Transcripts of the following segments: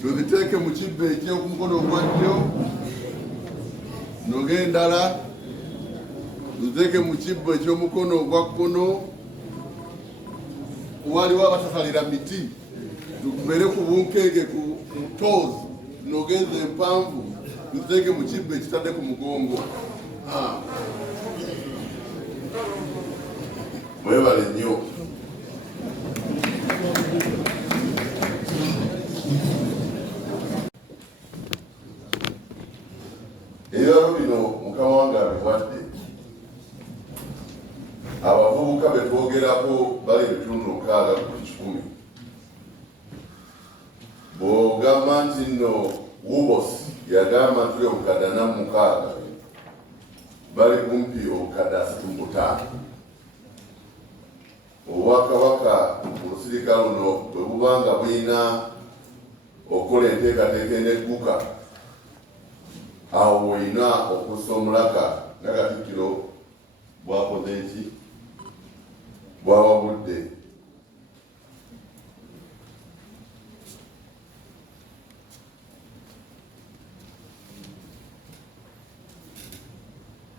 tuziteeke mu kibbo eky'oku mukono ogwa ddyo, n'og'endala tuziteeke mu kibbo eky'omukono ogwa kkono. Waliwo abatasalira miti, tubeere ku bunkeege ku toes, n'ogeza empanvu tuziteeke mu kibbo ekitadde ku mugongo. Mwebale nnyo. Ebirabo bino Mukama wange abiwadde. Abavubuka be twogerako bali ebitundu 6 ku 100. Bw'ogamba nti nno Wubosi yagamba nti obukadde 46 bali kumpi obukadde 65. Obwakabaka Olusirika luno bwe buba nga bulina okukola enteekateeka enegguka, awo olina okussa omulaka nga Katikkiro bwakoze eki, bwawabudde.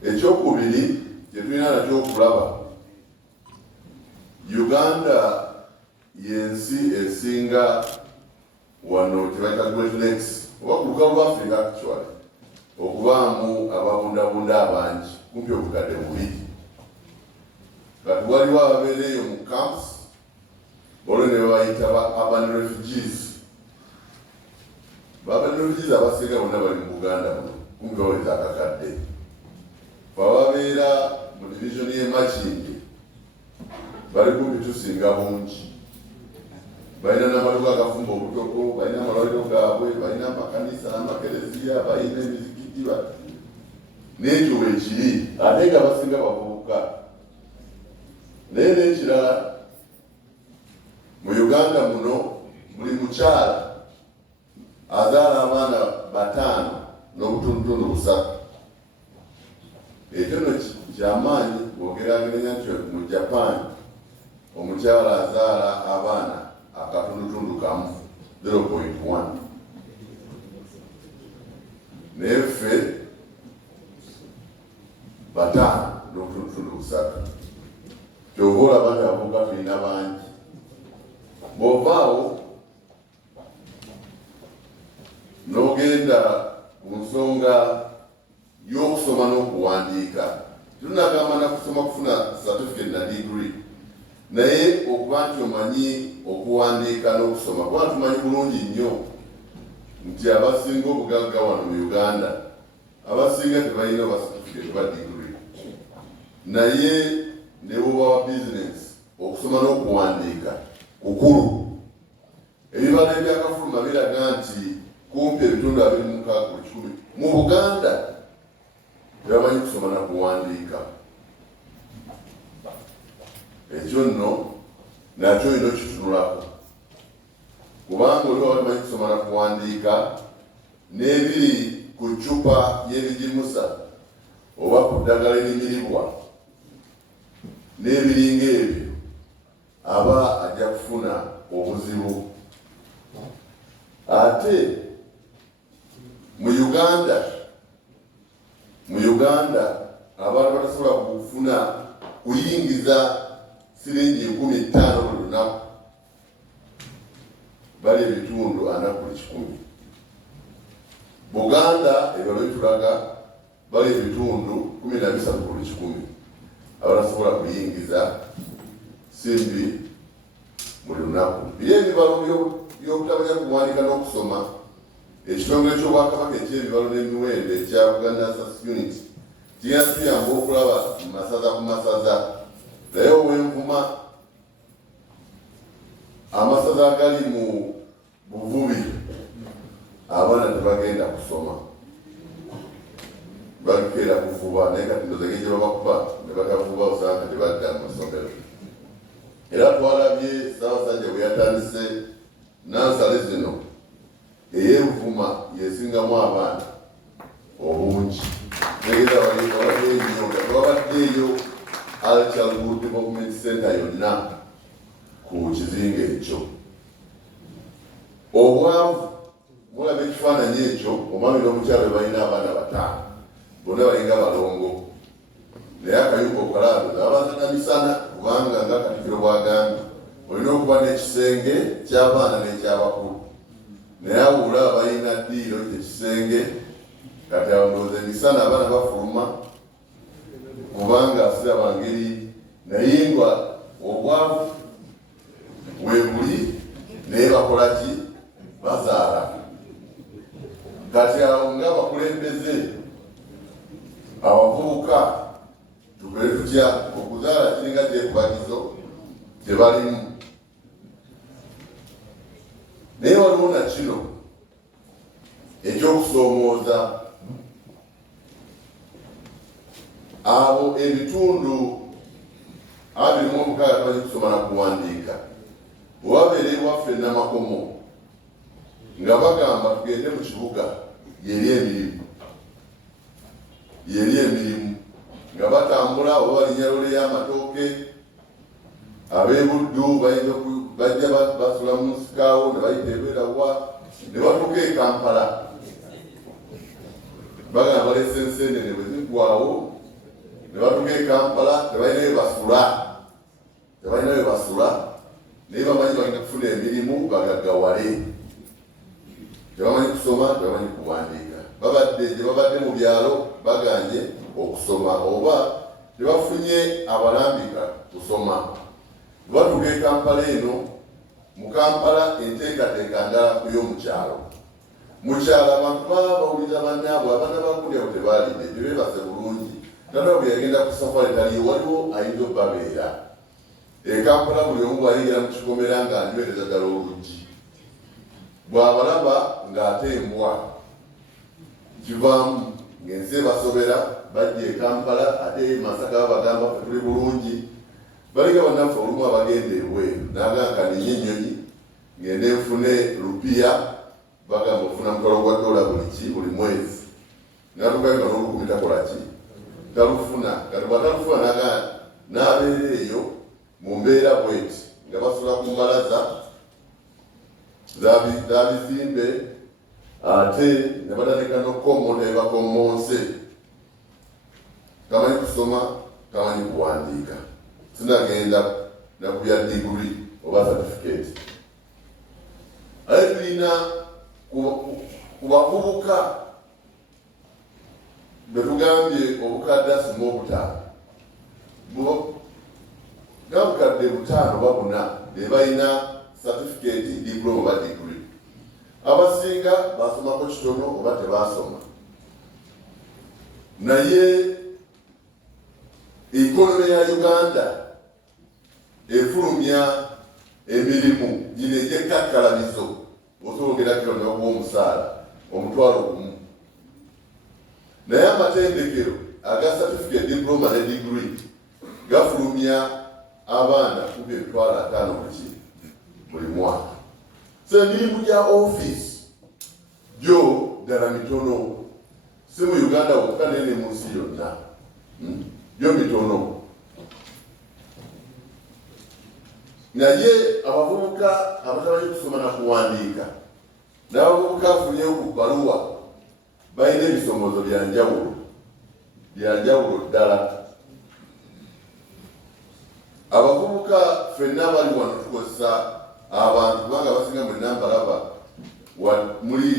Ekyokubiri kye tulina nakyo okulaba, Uganda y'ensi esinga wano kyebayita Great Lakes oba ku lukalu lwa Africa actually okubaamu ababundabunda abangi, kumpi obukadde 2. Kati waliwo ababeera eyo mu camps, olwo ne bayita ba urban refugees. Urban refugees abasinga bonna bali mu Buganda muno, kumpi baweza akakadde. Bababeera mu division y'e Makindye bali kumpi tusinga bungi. Balina n'amalogo agafumba obutoko, balina amalwaliro gaabwe, balina amakanisa n'amakereziya, balina emizikiti. N'ekyo weekiri ate nga basinga bavubuka. Naye n'ekirala, mu Uganda muno buli mukyala azaala abaana 5 n'obutundutundu 3. Ekyo no kyamaanyi bw'ogeraageranya nti mu Japan omukyala azaala abaana akatundutundu kamu 0.1. Naye ffe 5 n'obutundutundu 3. Kyova olaba nti abavubuka tulina bangi. Bw'ovaawo n'ogenda ku nsonga y'okusoma n'okuwandiika, tunagamba na kusoma kufuna certificate na degree, naye okuba nti omanyi okuwandiika n'okusoma, kuba tumanyi bulungi nnyo nti abasinga obugagga wano mu Uganda abasinga tebalina oba certificate oba degree. Naye ne bwoba wa bizinesi, okusoma n'okuwandiika kukulu. Ebibala ebyakafuluma biraga nti kumpi ebitundu 26 ku 100 mu Buganda tebamanyi kusoma na kuwandiika. Ekyo nno nakyo ino kitunulako, kubanga oliwo abatamanyi kusoma na kuwandiika, n'ebiri ku ccupa y'ebigimusa oba ku ddagala erimirirwa n'ebiringa ebyo, aba ajja kufuna obuzibu. Ate mu Uganda abantu batasobola kufuna kuyingiza siringi 15 buli lunaku, bali ebitundu 4 ku 100. Buganda ebyo bitulaga bali ebitundu 13 ku 100 abatasobola kuyingiza simbi buli lunaku. Bye ebibalo by'obutamanya kuwandiika n'okusoma, ekitongole ky'Obwakabaka eky'ebibalo n'emiwendo ekya Buganda Census Unit kiyamba okulaba mu masaza ku masaza, naye ow'envuma amasaza agali mu buvubi abaana tebagenda kusoma, bagenda kuvuba, naye kati ndoza gye babakuba ne batavuba osanga tebadda mu masomero. Era twalabye Ssaabasajja bwe yatandise nansale zino ey'Envuma yesingamu abaana obungi. Negeza wabaddeeyo Alchal Development Center yonna ku kizinga ekyo. obwavu mulaba ekifaananyi ekyo omwami n'omukyalo balina abaana 5 bonna balinga balongo naye akayuka okalaalo abazana misana kubanga nga Katikkiro bw'agambye olina okuba n'ekisenge ky'abaana n'ekyabakulu naye awula balina ddiiro kyekisenge kati awo ndowooza emisana abaana bafuluma kubanga asiraba ngeri naye nga obwavu webuli naye bakolaki bazaala kati awo ng'abakulembeze abavubuka tubere tutya okuzaala kiringa kyekubagizo kyebalimu naye waliwo na kino ekyokusoomooza abo ebitundu 26 tamanyi kusoma na kuwandiika wabeera ewaffe Namakomo nga bagamba tugende mu kibuga yeri emirimu nga batambula oba balinnya lole y'amatooke ab'ebuddu bajja basula mu nsikaawo ne bayita ebeerawa ne batuuka e Kampala bagamba balese enseenene bwe ziggwawo ne batuuka e Kampala tebalina we basula naye bamanyi balina kufuna emirimu bagaggawale tebamanyi kusoma tebamanyi kuwandiika gye babadde mu byalo baganye okusoma oba tebafunye abalambika kusoma batuuka e Kampala eno mu Kampala enteekateeka ndala kuy'omukyalo mukyalo abantu baba bawuliza bannaabwe abaana bakulya bwe tebaalidde tebeebase bulungi tandaba bwe yagenda ku safari taliyo waliwo ayinza obbabeera e Kampala buli omu bwayingira mu kikomera ng'anywereza ddala oluggi bw'abalaba ng'atembwa kivaamu ng'ensi ebasobera bajja e Kampala ate Masaka babagamba fe tuli bulungi balinga bannaffe olumu abagenda ebweru n'agamba kaninye ennyonyi ngende nfune lupiya bagamba ofuna mukolo gwa $1 buli mwezi natukaga n'olukumi takola ki talufuna kati bwatalufuna n'agamba n'abeera eyo mu mbeera bweti nga basula ku mbalaza za bizimbe ate ne batandika n'okukommona ebakommonse tamanyi kusoma tamanyi kuwandiika sinagenda nakubya diguri oba certificate ate tulina ku bavubuka betugambye obukadde 5 gabukadde 5 babuna bebalina certificate diploma oba degree abasinga basomako kitono oba tebasoma naye ikonomi ya Uganda efulumya emirimu gino egyekakkalamizo osologera kiro nokuwa omusaala $1,000 naye amatendekero aga certificate diploma ne degree gafulumya abaana kuba $5,000 buli mwaka so emirimu gya office gyo ddala mitono si mu Uganda wokka naye ne mu nsi yonna gyo mitono naye abavubuka abatamanyi kusoma na kuwandiika n'abavubuka afunye ku bbaluwa balina ebisomoozo byanjawulo ddala abavubuka ffenna bali wano tukozesa abantu kubanga basinga mwenna mbalaba muli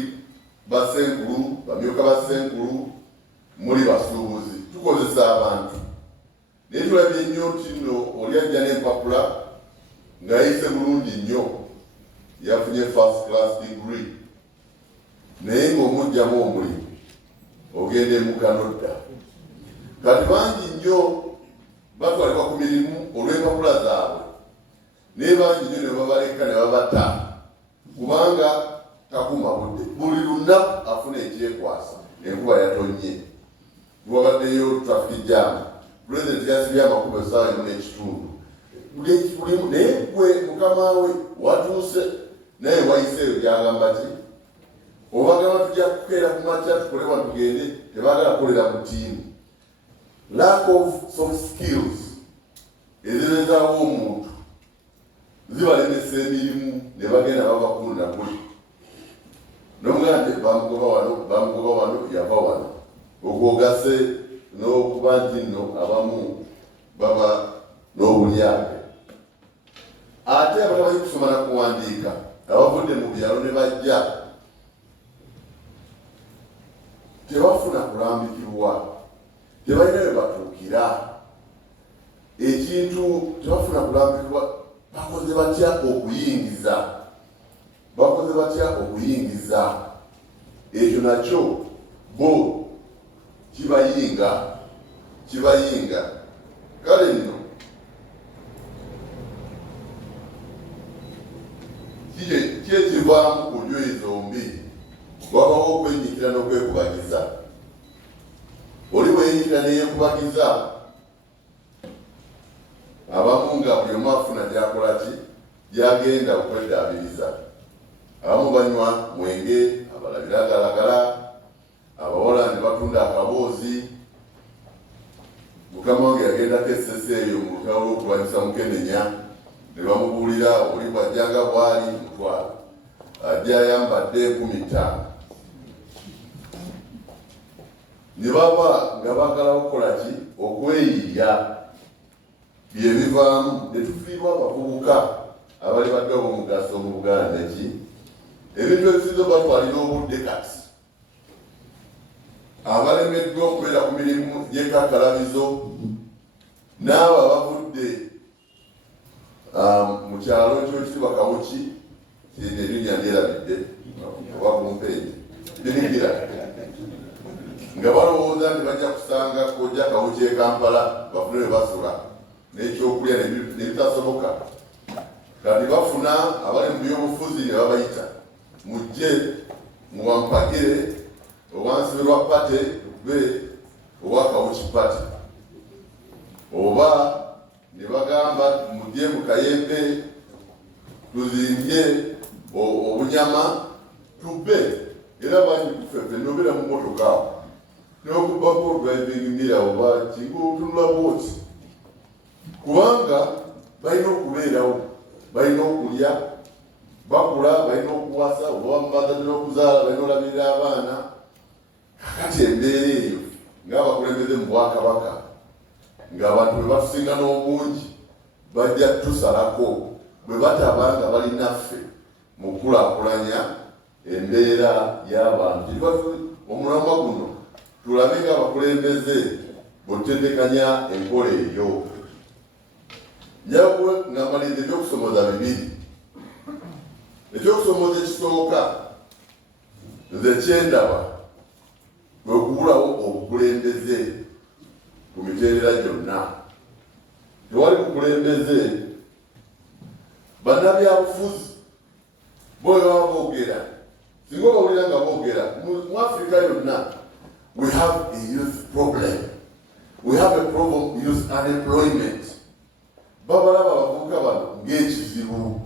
basenkulu bamyuka basenkulu muli basuubuzi tukozesa abantu naye tulabye nnyo kino oli ajja n'empapula ng'ayise bulungi nnyo yafunye first class degree naye ng'omugjamu omulimu ogenda emukanodda kati bangi nnyo batwalibwa ku mirimu olw'empapula zaabwe naye bangi nnyo ne babaleka ne babata kubanga takuma budde buli lunaku afuna ekyekwasa enkuba yatonye lwabaddeyo traffic jam pulezidenti yasibye amakubo essaawa 1:30 naye gwe mukama we watuuse naye wayiseeyo gyagamba ki obagamba tujja kukeera ku makya tukole wano tugende tebaagala kukolera mu ttiimu lack of soft skills ezirezaawo omuntu zibalemesa emirimu ne bagenda babakunda kuli okwogase n'okuba nti nno abamu baba n'obulyake. Ate abatamanyi kusoma na kuwandiika abavudde mu byalo ne bajja tebafuna kulambikibwa, tebalina we batuukira ekintu, tebafuna kulambikibwa. Bakoze batya okuyingiza ekyo nakyo bo kibayinga. Kale nno kyekivaamu ku njuyi zombi, wabawo okwenyikira n'okwekubagiza. Oli bweyinyikira neyeekubagiza, abamu nga buli omu afuna gyakola ki, gyagenda okweddaabiriza. Abamu banywa mwenge, abalabira agalagala, abawala ne batunda akaboozi. Mukama wange yagendako essese eyo mu lutalo lw'okulwanyisa Mukenenya, ne bamubuulira oli bw'ajjanga bwali mutwalo, ajja ayambadde 15,000. Ne baba nga baagala okukola ki, okweyiya. Bye bivaamu ne tufiirwa abavubuka abali badde ab'omugaso mu Buganda ki, ebintu ebisinza batwalira obudde kati, abalemeddwa okubeera ku mirimu gy'enkakkalabizo, n'abo abavudde mu kyalo ky'ekitibwa Kawuki, erinnya ndyerabidde oba kumpeeyi birigira, nga balowooza nti bajja kusanga kojja Kawuki e Kampala bafune we basula n'ekyokulya nebitasoboka. Kati bafuna abali mu byobufuzi ne babayita, mujje muwampagire owansiberwa pate be owa Kawuki pate, oba ne bagamba mujje mu Kayembe tuzimbye obunyama tubbe, era bangi kufefe nobera mu motoka n'okubako driving oba kingutunula bwoti, kubanga balina okubeerawo, balina okulya, bakula, balina okuwasa, oba mubaza n'okuzaala, balina olabirira abaana. Kakati embeera eyo ng'abakulembeze mu Bwakabaka, ng'abantu bwe batusinga n'obungi bajja tusalako bwe bataba nga balinaffe mu kulaakulanya embeera y'abantu. Omulamwa guno tulabe ng'abakulembeze bw'otutetekanya enkola eyo. Njakuwe ng'amaliriza ebyokusomoza 2. Ekyokusomoza ekisooka nze kyendaba kwe kubulawo obukulembeze ku mitendera gyonna. Tewali bukulembeze, bannabyabufuzi bo baba boogera, singa obawulira nga boogera mu Africa yonna, we have a youth problem, we have a problem youth unemployment. Babalaba abavubuka bano ng'ekizibu,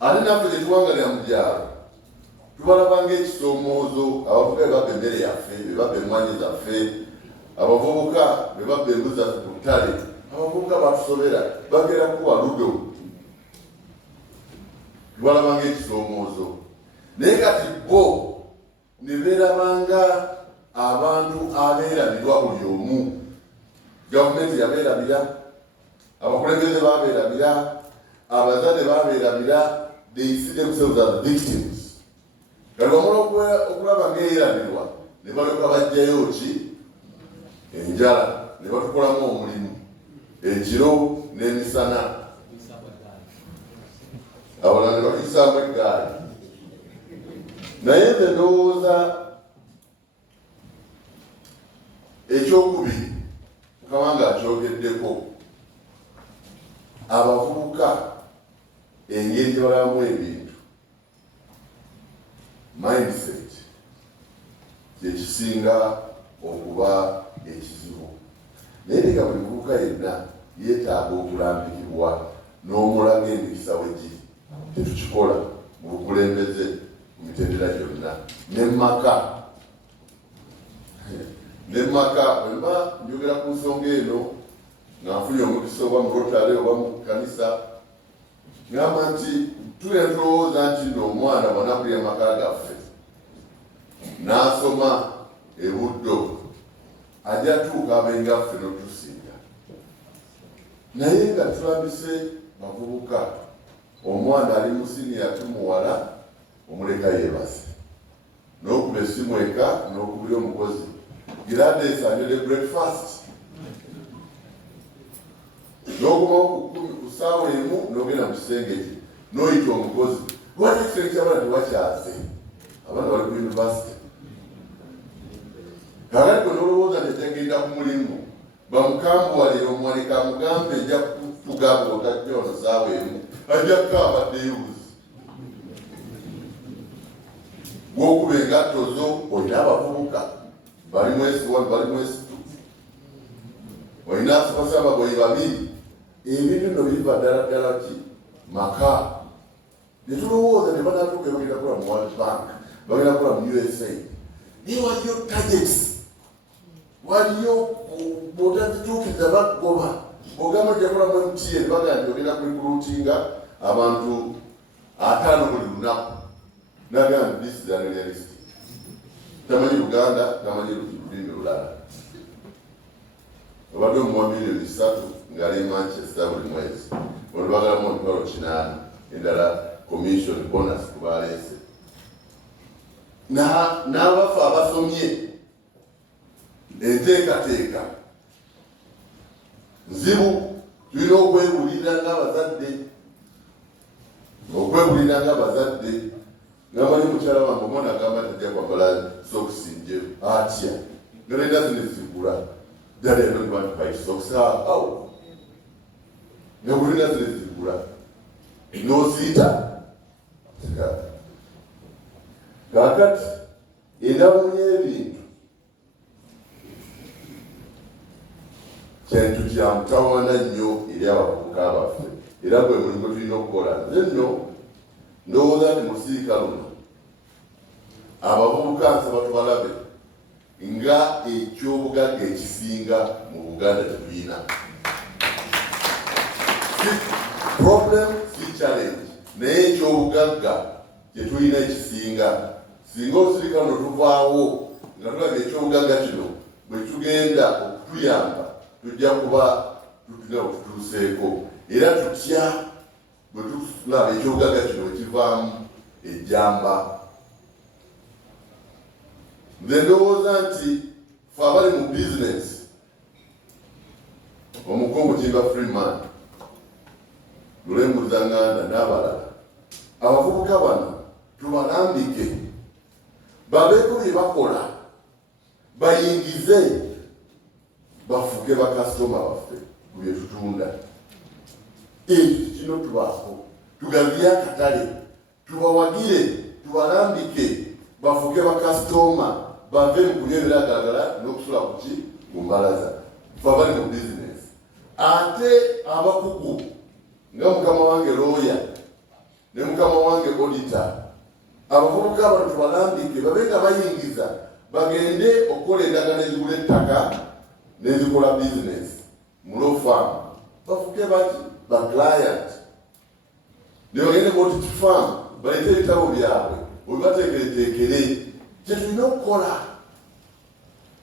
ate naffe gye tuwangalira mu byalo tubalaba ng'ekisoomoozo. Abavubuka be babba emmere yaffe, be babba emmwanyi zaffe, abavubuka be babba embuzi zaffe ku ttale. Abavubuka batusobera bagera kuwa ludo, tubalaba ng'ekisoomoozo. Naye kati bo ne beerabanga abantu abeerabirwa buli omu. Gavumenti yabeerabira, abakulembeze babeerabira, abazadde babeerabira. They see themselves as victims. Kati bamala okulaba ng'eerabirwa ne balyoka bajjayo ki, enjala, ne batukolamu omulimu ekiro n'emisana, abalala ne bakisaamu eggaali. Naye nze ndowooza ekyokubiri Mukama nga akyogeddeko, abavubuka engeri gye balabamu ebintu, mindset kyekisinga okuba ekizibu. Naye nga buli muvubuka yenna yeetaaga okulambikibwa n'omulaga emikisa we giri. Tetukikola mu bukulembeze mu mitendera gyonna, n'emmaka bwemba njogera ku nsonga eno nga nfunye omukisa oba mu Rotary oba mu kanisa, ngamba nti tulowooza nti n'omwana bw'anakulira amaka gaffe n'asoma ebuddo ajja tuuka abenga ffe n'otusinga. Naye nga tulambise bavubuka, omwana ali mu siniya tumuwala omuleka yeebase, n'okuba essimu eka n'okubira omukozi gradesi anjole breakfast, n'ogumawo ku ssaawa emu n'ogenda mu kisenge kye n'oyita omukozi. Lwaki ekisenge ky'abaana tewakyaze? Abaana bali ku yunivasite. Kakati n'olowooza nti tagenda ku mulimu, bamukambuwalire omuwalika amugambe ejja kutugamba otajja ono ssaawa emu, ajja kukaabadde yuzi. Gwokuba engatto zo olina abavubuka bali mwezi 1 bali mwezi 2, olina abasabagoyi babiri. Ebintu bino biva ddala ddala ki maka. Ne tulowooza ne banatuuka bagenda kukola mu World Bank, bagenda kukola mu USA. Naye waliyo targets, waliyo bw'otazituukiza bagoba. Bw'ogamba ojja kukola mu MTN bagamba nti ogenda kurikuluutinga abantu 5 buli lunaku. Nagamba this is unrealistic. Tamanyi Luganda, tamanyi lulimi lulala. Obadde omuwa miliyoni 3 ng'ali Manchester buli mwezi. Olwo bagalamu emitwalo 8 endala commission bonus kubaleese. N'abafu abasomye enteekateeka nzibu, tulina okwebulira ng'abazadde. Ngamanyi mukyala wange omwana agamba tajja kwambala sokisi njeru atya nga nenda zino zigula ddala eno ni bantu bayi sokisi awo nga bulina zino zigula n'oziyita. Kaakati endamu y'ebintu kintu kya mutawaana nnyo eri abavubuka baffe, era gwe mulimu tulina okukola. Nze nno ndowooza nti mu Lusirika luno abavubuka nsaba tubalabe nga ekyobugagga ekisinga mu Buganda tetulina. Si problem, si challenge, naye ekyobugagga kyetulina ekisinga. Singa Olusirika luno tuvaawo nga tulaba ekyobugagga kino bwe tugenda okutuyamba tujja kuba tutuna okututuuseeko, era tutya bwe tulaba ekyobugagga kino ekivaamu ejjamba. Nze ndowooza nti fe abali mu bizinesi, omukungu Kimba Freeman, Lulembuza Nganda n'abalala, abavubuka bano tubalambike babeeko bye bakola, bayingize, bafuuke bakasitoma baffe ku bye tutunda. Ekyo kino tubaako, tugabiye akatale, tubawagire, tubalambike, bafuuke bakasitoma, bave mu kunywa ebiragalalagala n'okusula ku mbalaza. Fe abali mu bizinesi. Ate abakugu nga mukama wange looya ne mukama wange odita, abavubuka bano tubalambike babe nga bayingiza, bagende okukola endagano ezigula ettaka n'ezikola bizinesi mu law firm. Bafuuke bati ba client, ne bagende mu audit firm balete ebitabo byabwe webateekereteekere. Kyetulina okukola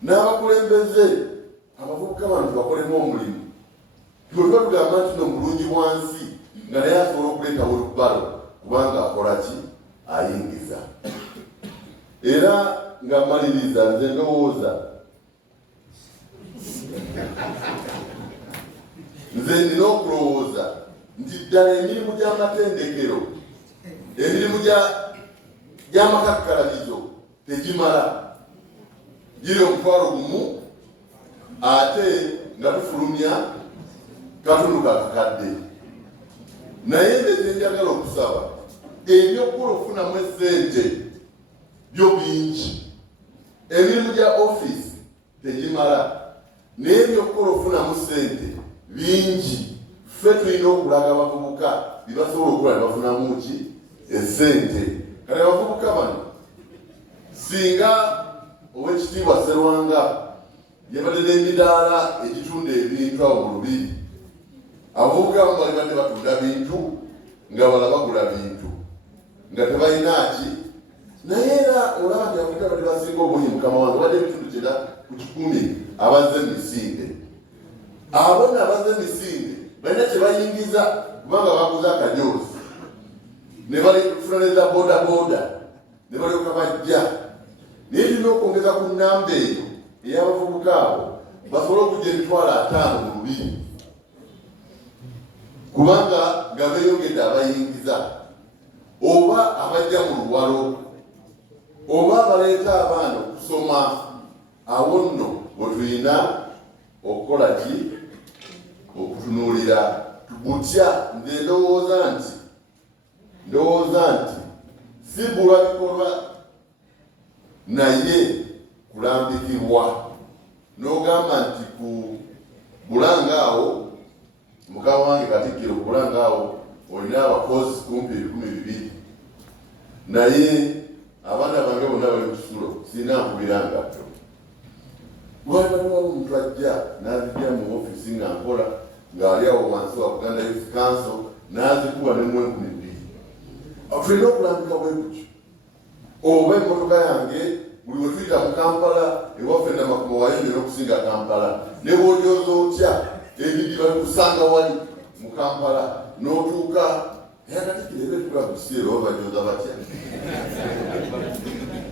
n'abakulembeze abavubuka bano tubakolemu omulimu. Tuba tugamba nti no mulungi bwansi nga naye asobola okuleetawo olubbalo kubanga akola ki? Ayingiza. Era nga maliriza, nze ndowooza nze nina okulowooza nti ddala emirimu gy'amatendekero, emirimu gy'amakakkalalizo tegimala, giri 1,000 ate nga tufulumya katundu kakakadde. Naye nze njagala okusaba ebyokukola okufunamu essente byo bingi, emirimu gya office tegimala, naye ebyokukola okufunamu ssente bingi. Ffe tulina okulaga abavubuka bye basobola okukola ne bafunamu ki? Essente. Kale abavubuka bano singa Oweekitiibwa Sserwanga yabadde n'emidaala egitunda ebintu awo mu Lubiri, abavubuka abamu bali badde batunda bintu nga bala bagula bintu nga tebalina ki. Naye era olaba nti abavubuka bali basinga obungi mukama wange wadde ebitundu 9 ku 10 abazze emisinde. Abona abazze emisinde balina kye bayingiza kubanga baguza akajoozi ne balifuna neza bodaboda ne balyoka bajja. Naye tulina okwongeza ku nnamba eyo ey'abavubuka abo basobole okujja emitwalo 5 mu lubiri, kubanga nga beeyongedde abayingiza oba abajja mu luwalo oba abaleeta abaana okusoma. Awo nno bwe tulina okukola ki? Okutunuulira butya. Nze ndowooza nti si bulwa bikolwa naye kulambikibwa. N'ogamba nti ku Bulanga awo mukama wange Katikkiro ku Bulanga awo olina abakozi kumpi 200, naye abaana bange bonna bali mu kisulo sirina nkubira ngatto. Waliwo omuntu ajja n'azijja mu ofiisi nga nkola ng'ali awo wansi wa Buganda Youth Council n'azikuba ne mu 2000. Tulina okulambika bwe kutyo. Oba emmotoka yange buli we tuyita mu Kampala ewaffe Namakoma wayongera okusinga Kampala, ne bw'olyoza otya ebidi bali kusanga wali mu Kampala n'otuuka Katikkiro ebetukola ku kiseera oba bajooza batya.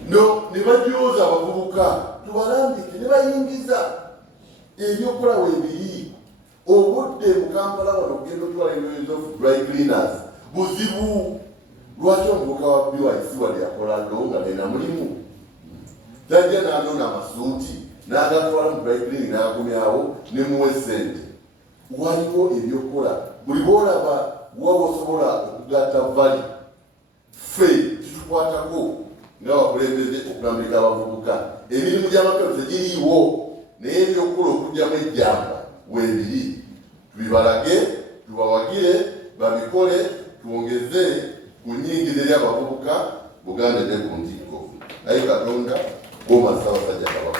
No, ne bajooza abavubuka tubalambike ne bayingiza ebyokola weebiri. Obudde mu Kampala wano okugenda otwala engoye of dry cleaners buzibu. Lwaki omuvubuka wa BYC wali akola ndo nga nena mulimu? Tajja n'anona amasuuti n'agatwala mu dry cleaning n'agakomyawo ne muwe ssente. Waliwo ebyokola buli bw'olaba waba osobola okugatta vali ffe kitukwatako ng'abakulembeze okulambika abavubuka. Emirimu gy'amapeesa giriiwo naye ebyokukola okugyamu ejjamba weebiri. Tubibalage, tubawagire babikole, twongeze ku nnyingiza eri abavubuka Buganda ejje ku ntikko. Naye Katonda goma Ssaabasajja Kabaka.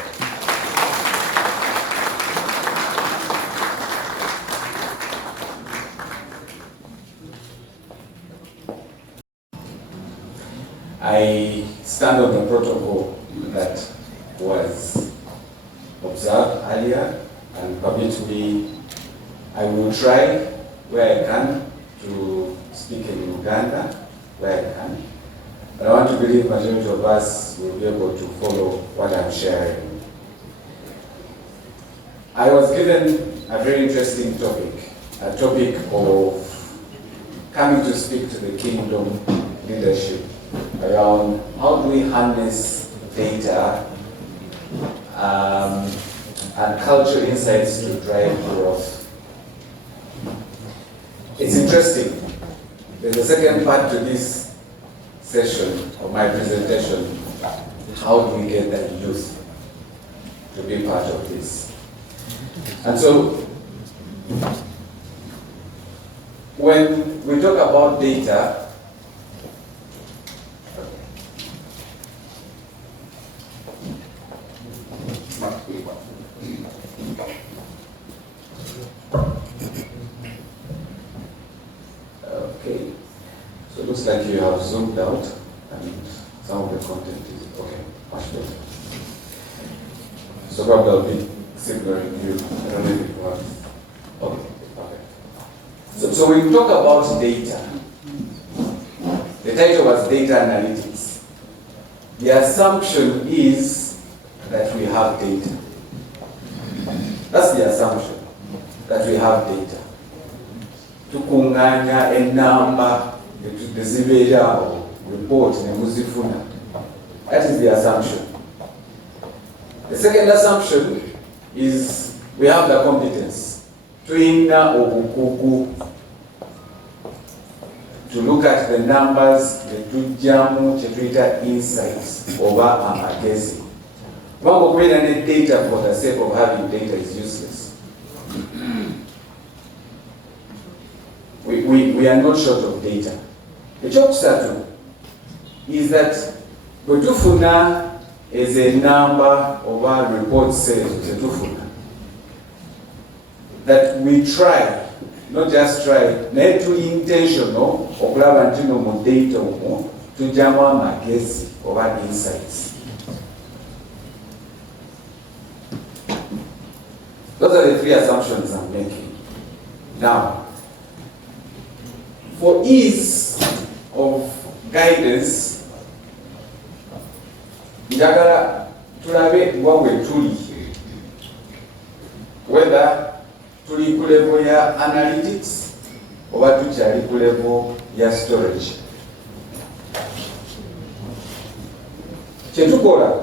I stand on the protocol that was observed earlier and permit me, I will try where I can to speak in Uganda where I can. But I want to believe majority of us will be able to follow what I'm sharing. I was given a very interesting topic, a topic of coming to speak to the kingdom leadership around how do we harness data and cultural insights to drive growth. It's interesting. There's a second part to this session of my presentation. How do we get the youth to be part of this? And so, when we talk about data, okay, so it looks like you have zoomed out and some of the content is okay, much better. So probably I'll be signaling you. I don't know if it works. Okay, perfect. So when we talk about data, the title was Data Analytics. The assumption is that we have data. That's the assumption, that we have data. Tukunganya enamba, zibeera report nemuzifuna. That is the assumption. The second assumption is we have the competence. Twina obukugu to look at the numbers, netujjamu kyetuyita insights oba amagezi. Kubanga okubeera ne data for the sake of having data is useless. We are not short of data. Ekyokusatu is that bwe tufuna as a number of our report says zetufuna, that we try, not just try, naye tuli intentional okulaba nti no mu data omwo tujjamu amagezi oba insights. Those are the three assumptions I'm making. Now, for ease of guidance, njagala tulabe wawe tuli, whether tuli ku level ya analytics oba tukyali ku level ya storage. Kyetukola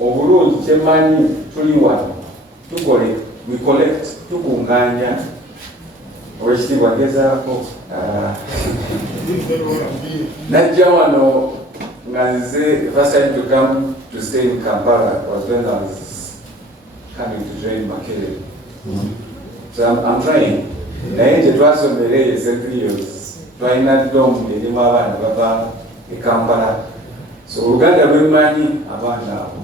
obulungi kyemanyi tuli wano tukole, we collect, tukunganya. Owekitiibwa ngezaako najja wano nga nze first time to come to stay in Kampala was when I was coming to join Makerere. So I'm trying. Naye gye twasomera St. Leo's twalina dom erimu abaana bava e Kampala. So Oluganda lwemanyi abaana abo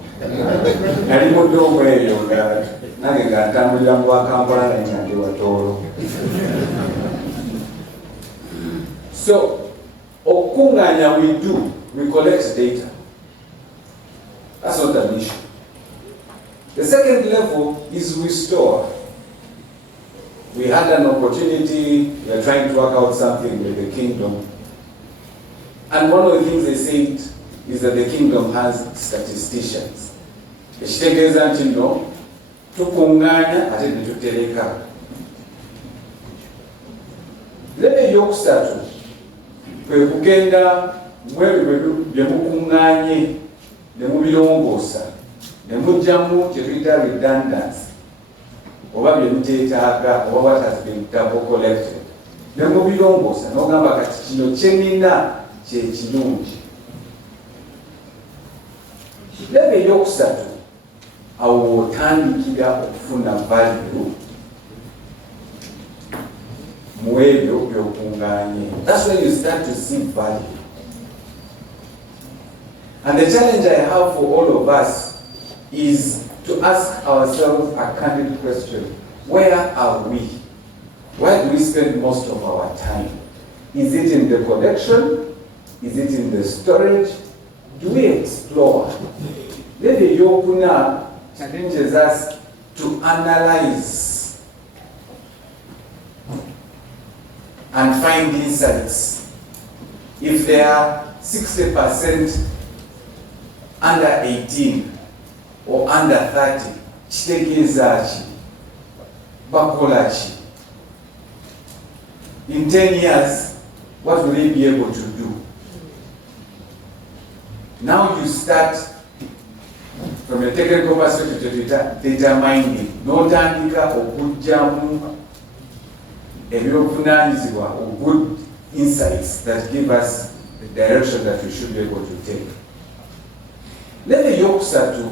nali mu dom eyo nga nange nga ntambulira mu Kampala naye nga ndi Watoolo. So okunganya we do, we collect data. That's not an issue. The second level is we store. We had an opportunity, we are trying to work out something with the kingdom. And one of the things they said is that the kingdom has statisticians. Ekitegeeza nti no, tukunganya ate ne tutereka. Lebe yokusatu kwe kugenda mwebyo bye mukunganye ne mubirongoosa ne mujjamu kye tuyita redundancy oba bye muteetaaga oba what has been double collected ne mubirongoosa n'ogamba kati kino kye nina kye kirungi. Lebe eyokusatu awo otandikira okufuna value mu ebyo by'okunganye. That's when you start to see value. And the challenge I have for all of us is to ask ourselves a candid question. Where are we? Where do we spend most of our time? Is it in the collection? Is it in the storage? Do we explore? Maybe Yokuna challenges us to analyze and find insights. If there are 60% under 18 or under 30, kitegeeza ki? Bakola ki? In 10 years, what will they be able to do? Now you start from a technical perspective to data mining. N'otandika okugyamu ebyobuvunaanyizibwa or good insights that give us the direction that we should be able to take. Lebe eyokusatu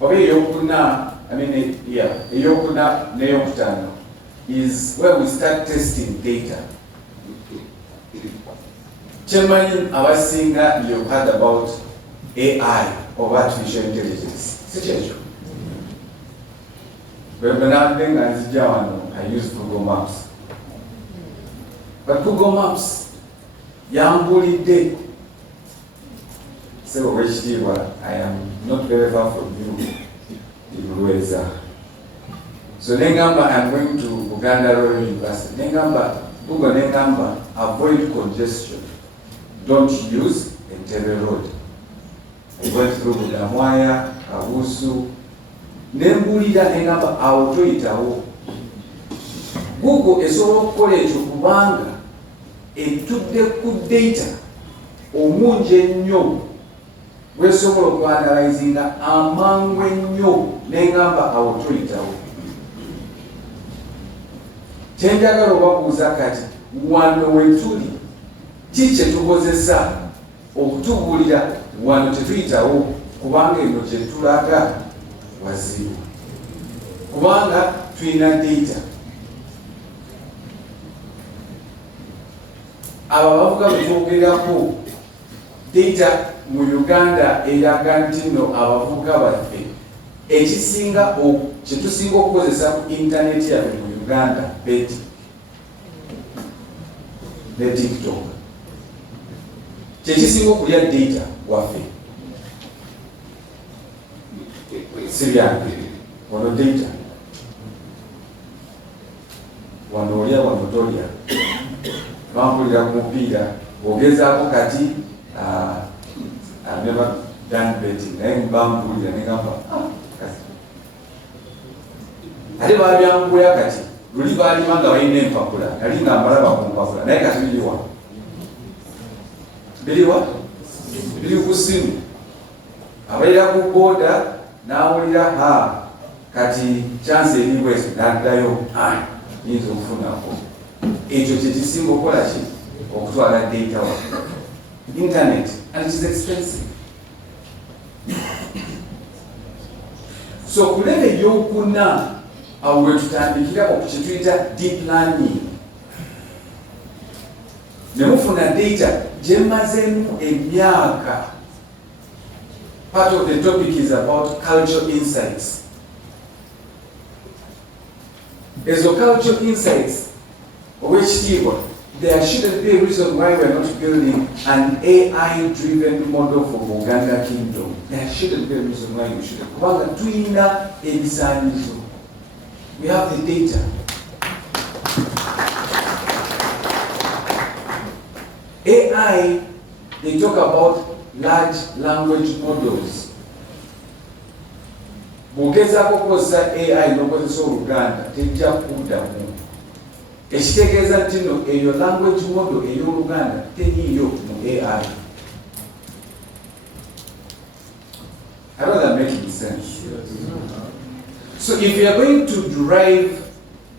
oba eyokuna, eyokuna n'eyokutaano is where we start testing data. Kyemmanyi abasinga you've heard about AI or artificial intelligence. Si kyekyo. Bwe nabadde nga nzijja wano, I use Google Maps. But Google Maps yambulidde. So Owekitiibwa, I am not very far from you in Lweza. So nengamba I'm going to Buganda Royal University. Nengamba, Google nengamba, avoid congestion. Don't use Entebbe Road. I went through Omulamwa, Kabusu. Nembulira nengamba awo toyitawo. Google esobola okukola ekyo kubanga etudde ku data omungi ennyo wesobola okuanalyzinga amangu ennyo nengamba awo toyitawo. Kyenjagala obabuuza kati wano wetuli ki kye tukozesa okutubuulira wano tetuyitawo kubanga eno kye tulaga wazibu kubanga tulina data. Abo abavuga betwogerako data mu Uganda eraga nti no abavuga baffe ekisinga kyetusinga okukozesa ku intaneti yaffe mu Uganda beti ne TikTok. kyekisinga okulya data waffe sibyange wano data wano olya wano tolya bampulira ku mupiira ogezaako kati I've never done betting naye bampulira negamba ate babyangula kati luli balima nga balina empapula nali nga mbalaba ku mpapula naye kati biliwa biri ku simu abalira ku booda n'awulira kati chance eri bwezi n'addayo yinza okufunako ekyo kyekisinga okukola ki okutwala data wa internet and it is expensive. So kuleba ebyokuna awo wetutandikira okukituyita deep learning nemufuna data gyemazeemu emyaka. Part of the topic is about cultural insights. Ezo cultural insights, there shouldn't be a reason why we're not building an AI-driven model for Buganda Kingdom. There shouldn't be a reason why we shouldn't. Kubanga tuyina ebisaanyizo. We have the data. AI, they talk about large language models. Bw'ogezaako okukozesa AI n'okozesa Oluganda tejja kuddamu. Ekitegeeza nti no eyo language model ey'Oluganda teriiyo mu AI. I don't know that making sense. So if we are going to derive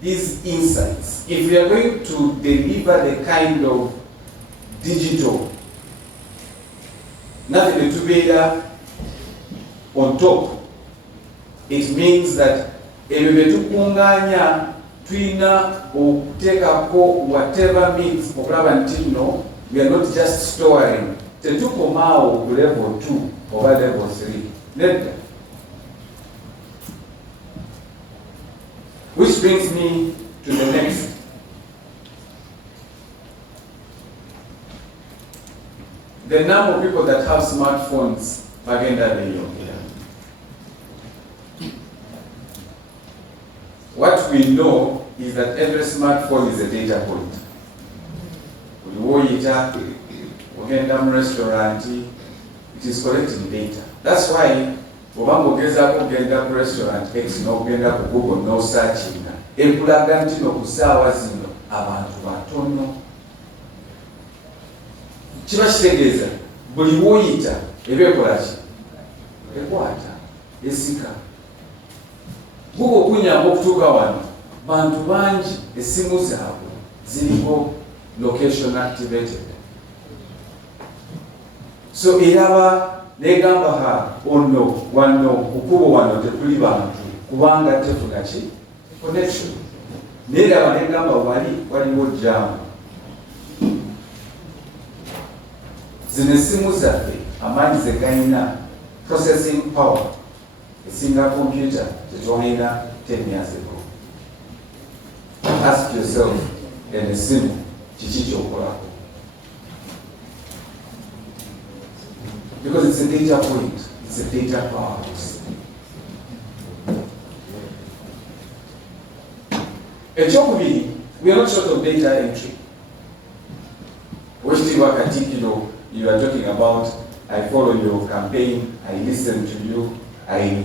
these insights, if we are going to deliver the kind of digital, nothing to be on top, it means that ebyo betukunganya twina okuteekako whatever means okulaba nti no, we are not just storing. Tetukomaawo ku level 2 oba level 3. Nedda. Which brings me to the next. The number of people that have smartphones bagenda beyongera. What we know is that every smartphone is a data point. Uliwoyita, ogenda mu restaurant, it is collecting data. That's why obanga ogezaako ogenda ku restaurant X n'ogenda ku Google no searchinga ekulaga nti no ku ssaawa zino abantu batono. Kiba kitegeeza buli woyita ebeekola ki ekwata esika. Google okunyamba okutuuka wano bantu bangi essimu zaabwe ziriko location activated. So eraba negamba ono wano kukubo wano tekuli bantu kubanga tefuna ki connection. Neraba negamba waliwo jam. Zino essimu zaffe amaanyi ze galina processing power esinga computer tetwalina 10 years ago. Ask yourself, eno essimu kiki kyokolako? Because it's a data point, it's a data powerhouse. Ekyokubiri, we are not short of data entry. Oweekitiibwa Katikkiro, you are talking about, I follow your campaign, I listen to you, I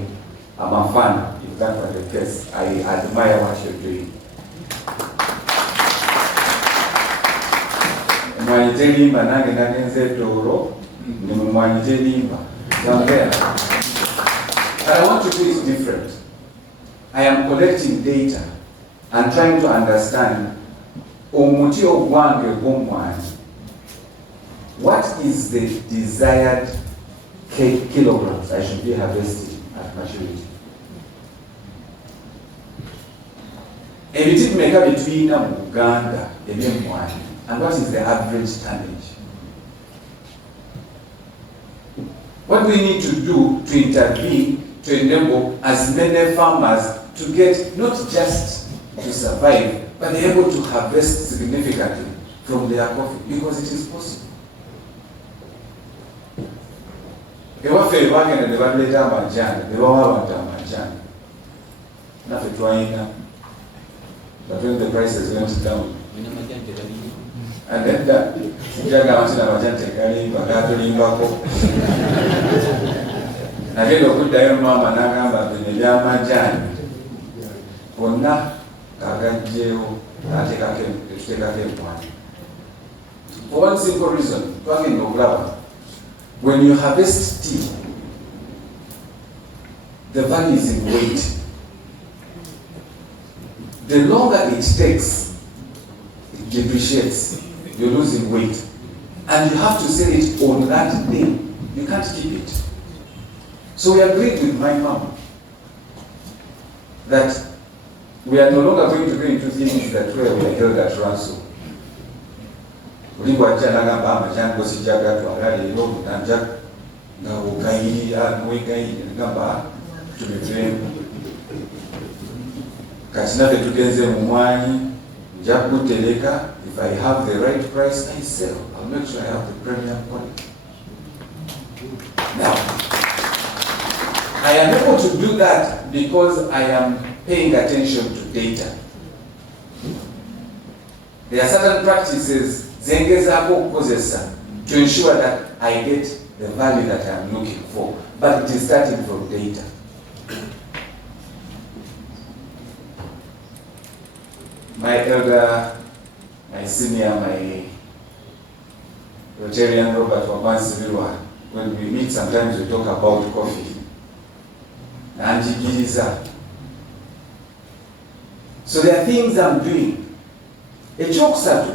am a fan, if that were the case. I admire what you're doing. Mwanyitelimba nange nagenze Tooro, ni mwanyitelimba. But I want to do it different. I am collecting data and trying to understand omuti ogwange gw'omwanyi. What is the desired kilograms I should be harvesting at maturity? Ebiti bimeka betuyina mu Uganda eby'emmwanyi, and what is the average tonnage? What we need to do to intervene to enable as many farmers to get not just to survive, but be able to harvest significantly from their coffee, because it is possible. ewaffe bagenda ne baleeta amajani ne bawa abantu amajani naffe twalina but when the prices went down and then kijagamba nti namajani tegalimba gatulimbako nagenda okuddayo maama n'agamba bino ebyamajani bonna kagajjeewo tuteekako emwanyi for one simple reason twagenda okulaba when you harvest tea the value is in weight. The longer it takes, it depreciates. You're losing weight. And you have to sell it on that day. You can't keep it. So we agreed with my mom that we are no longer going to go into things that where we are held at ransom. Ulipo achana ngamba amajani sijaga twala lero mutanja nga ugayira nwegayira ngamba tubivemu kati naffe tugenze mu mwanyi nja kugutereka. If I have the right price, I sell. I'll make sure I have the premium quality. Now, I am able to do that because I am paying attention to data. There are certain practices zengezaako okukozesa to ensure that I get the value that I am looking for, but it is starting from data. My elder, my senior, my Rotarian Robert Wabansibilwa, when we meet sometimes we talk about coffee. Nanjigiriza. So there are things I'm doing. Ekyokusatu,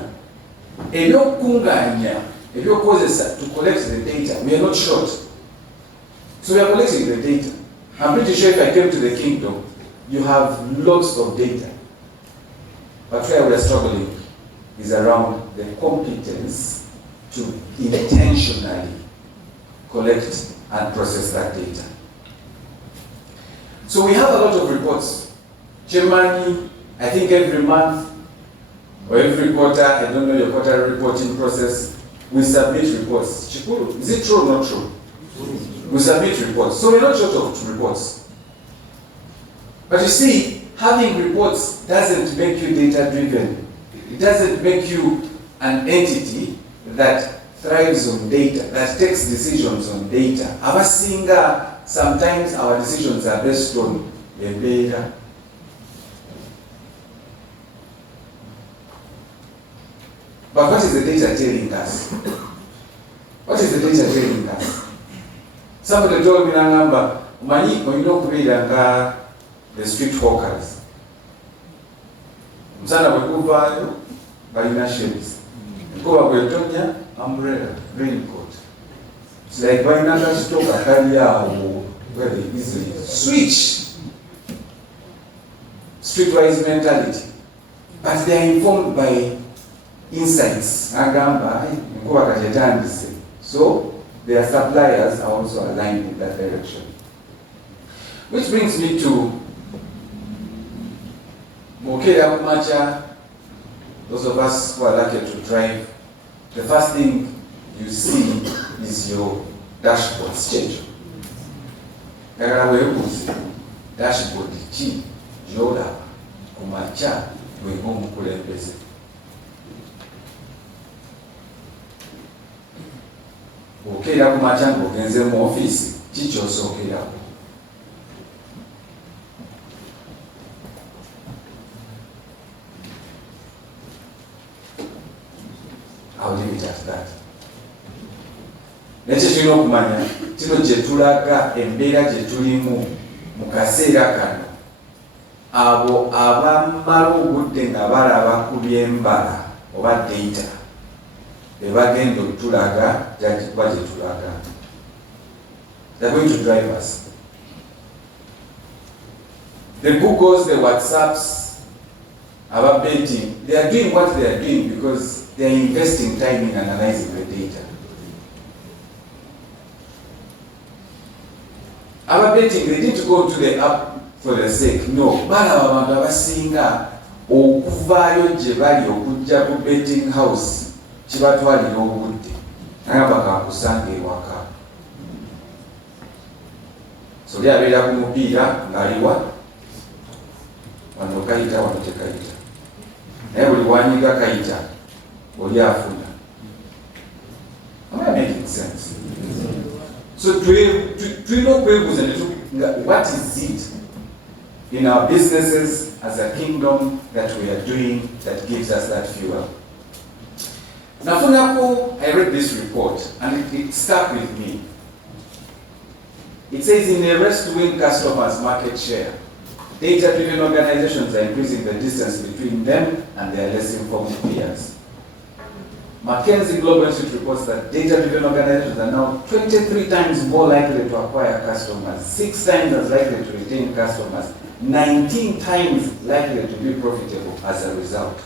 ebyokunganya, ebyokozesa to collect the data. We are not short. So we are collecting the data. I'm pretty sure if I came to the kingdom, you have lots of data. But where we are struggling is around the competence to intentionally collect and process that data. So we have a lot of reports. Germany, I think every month or every quarter, I don't know your quarterly reporting process, we submit reports. Chikuru, is it true or not true? We submit reports. So we're not short of reports. But you see, having reports doesn't make you data-driven. It doesn't make you an entity that thrives on data, that takes decisions on data. Abasinga, sometimes our decisions are based on data. But what is the data telling us? What is the data telling us? Somebody told me a number, Mani, when you don't read the street hawkers. Msana wekuvayo, balina shades. Mkuwa kwetonya, umbrella, raincoat. It's like buying another stock at Kaliao, where they easily switch. Streetwise mentality. But they are informed by insights. So their suppliers are also aligned in that direction. Which brings me to Mokera Kumacha. Those of us who are lucky to drive, the first thing you see is your dashboard schedule. Dashboard chi yola kumacha lw'abakulembeze. Okera kumacha ng'ogenze mu office kikyosookerako. I'll leave it at that. Nekyo tulina okumanya kino gye tulaga embeera gye tulimu mu kaseera kano. Abo abamala obudde nga balaba ku by'embala oba data be bagenda otulaga kuba gye tulaga. They're going to drive us. The Googles, the WhatsApps, about betting, they are doing what they are doing because they are investing time in analyzing the data. About betting, they didn't go to the app for the sake. No. Bala abantu abasinga okuvaayo gye bali okujja ku betting house kibatwalira obudde. Naye bakakusanga ewaka. So oli abeera ku mupiira ng'aliwa wano kayita wano tekayita, naye buli wanyiga kayita oli afuna. Am I making sense? So tulina okwebuuza what is it in our businesses as a kingdom that we are doing that gives us that fuel? Nafunako, I read this report and it stuck with me. It says in a race to win customers' market share, data-driven organizations are increasing the distance between them and their less informed peers. McKinsey Global Institute reports that data-driven organizations are now 23 times more likely to acquire customers, 6 times as likely to retain customers, 19 times likely to be profitable as a result.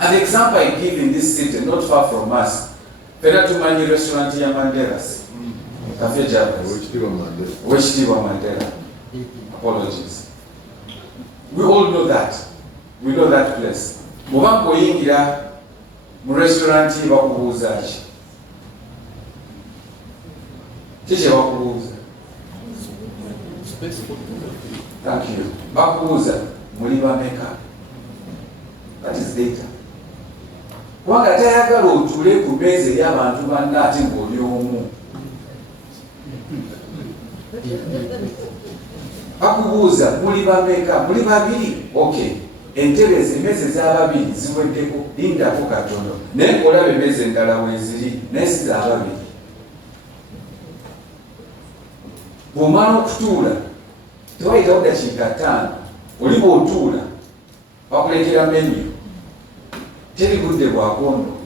An example I give in this city, not far from us, Feratumani restaurant ya Mandela's, Cafe Javas, Weshtiwa Mandela. Apologies. We all know that. We know that place. Mubango yingira mu restaurant bakubuuza ki? Kiki bakubuuza? Thank you. Bakubuuza muli bameka. That is data. Kubanga tayagala otuule ku mmeeza ey'abantu banna ate ng'oli omu. Bakubuuza muli bameka, muli babiri, okay. Entebe emmeeza ez'ababiri ziweddeko, lindako katono. Naye ng'olaba emmeeza endala weeziri, naye si z'ababiri. Bw'omala okutuula, tewayitawo dakiika 5, oli bw'otuula, bakulekera menu. Teri budde bwakondo.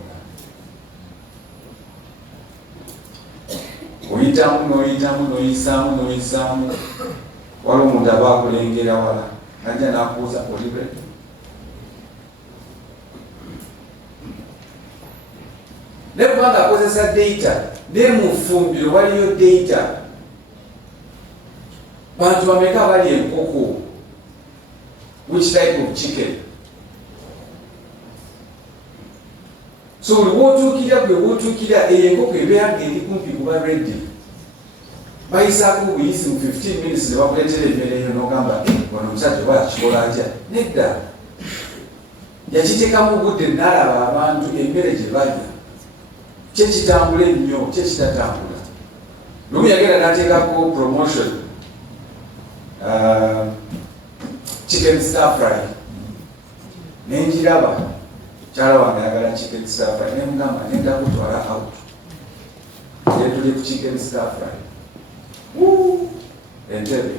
Oyitamu n'oyisaamu, waliwo omuntu aba akulengera wala, najja n'akubuuza oli ready? Ne kubanga akozesa data, ne mu ffumbiro waliyo data. Bantu bameka bali enkoko? Which type of chicken? So wootuukira gwe wootuukira eyo enkoko ebeera ng'eri kumpi kuba ready. Bayisaako obuyisi mu 15 minutes ne bakuleetera emmere eyo n'ogamba wano omusajja oba akikola atya? Nedda. Yakiteekamu obudde n'alaba abantu emmere gye balya. Kye kitambula ennyo, kye kitatambula. Lumu yagenda n'ateekako promotion. Chicken stir fry. Nenjiraba. Kyala wange ayagala chicken stir fry. Ne mugamba nenda kutwala out. Ne tuli ku chicken stir fry. Entebe.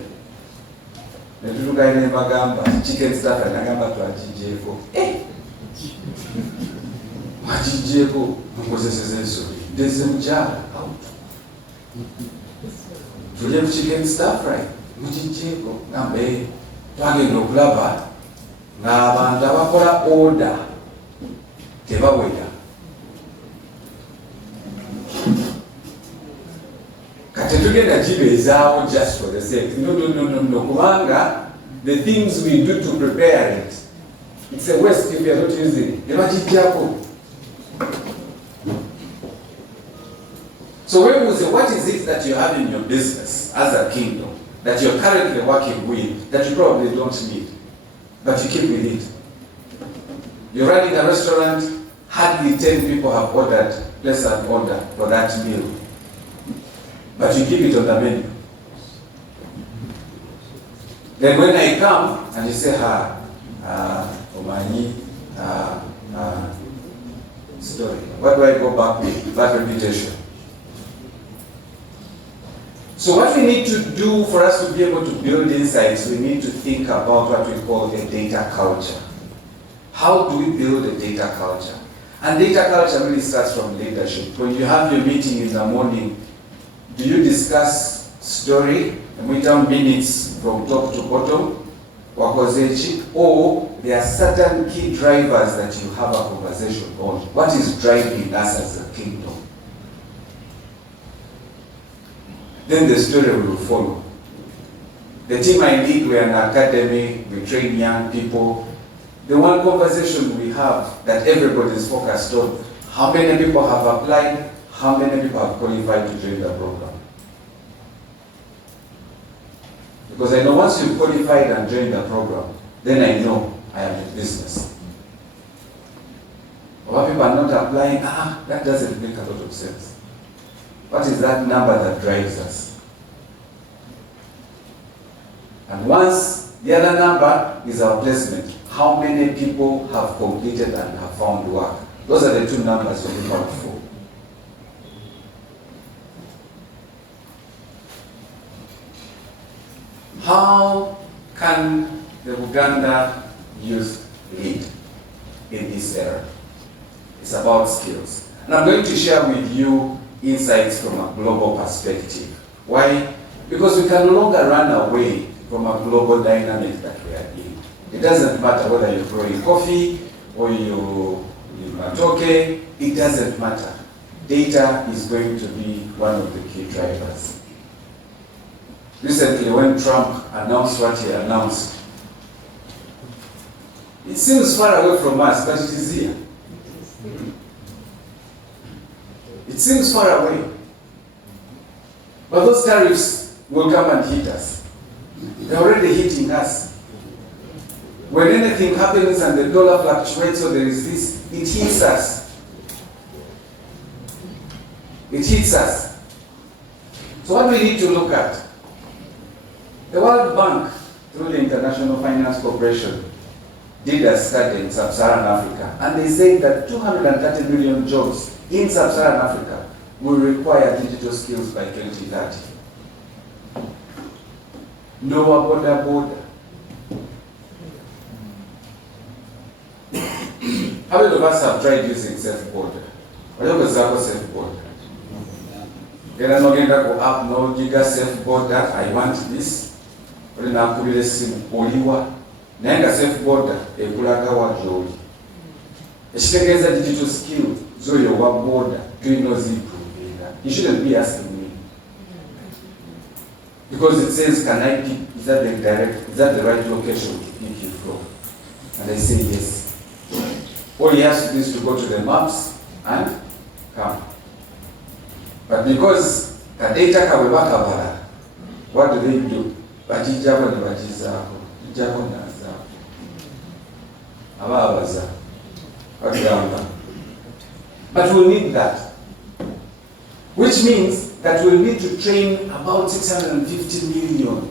Ne tulugayo ne bagamba chicken stir fry nagamba twagigyeko. Wagigyeko mukozeseza ensobi. Ndeze mukyala out. Tuli ku chicken stir fry. Mugigyeko ngamba twagenda okulaba ng'abantu abakola order tebawera. Kati tugenda gibeezaawo just for the sake. No. Kubanga the things we do to prepare it, it's a waste if you are not using it. Nebagiggyako. So when we say, what is it that you have in your business as a kingdom that you're currently working with that you probably don't need, but you keep with it? You're running a restaurant, hardly 10 people have placed an order for that meal, but you keep it on the menu. Then when I come and you say, Omanyi, story, what do I go back with? That reputation. So what we need to do for us to be able to build insights, we need to think about what we call a data culture. How do we build a data culture? And data culture really starts from leadership. When you have your meeting in the morning, do you discuss story, minutes from top to bottom, or there are certain key drivers that you have a conversation on? What is driving us as a kingdom? Then the story will follow. The team I lead, we're an academy, we train young people. The one conversation we have that everybody is focused on, how many people have applied, how many people have qualified to join the program. Because I know once you've qualified and joined the program, then I know I am in business. But people are not applying, that doesn't make a lot of sense. What is that number that drives us? And once the other number is our placement, how many people have completed and have found work? Those are the two numbers we look out for. How can the Uganda youth lead in this era? It's about skills. And I'm going to share with you insights from a global perspective. Why? Because we can no longer run away from a global dynamic that we are in. It doesn't matter whether you're growing coffee or you matoke, it doesn't matter. Data is going to be one of the key drivers. Recently, when Trump announced what he announced, it seems far away from us, but it is here. It seems far away. But those tariffs will come and hit us. They're already hitting us. When anything happens and the dollar fluctuates or there is this, it hits us. It hits us. So what we need to look at, the World Bank, through the International Finance Corporation, did a study in Sub-Saharan Africa, and they said that 230 million jobs in Sub-Saharan Africa will require digital skills by 2030. Lower border. How many of us have tried using self-border? What was self-border? Get no app, no giga self-border, I want this. But in our Oliwa, Nanga self-border, a Pulagua Joli. A digital skill, so your one border, doing no zip. You shouldn't be asking me. Because it says, can I pick, is that the right location to pick you from? And I say yes. All he has to do is to go to the maps and come. But because the data can be Bwakabaka, what do? But we'll need that. Which means that we'll need to train about 650 million.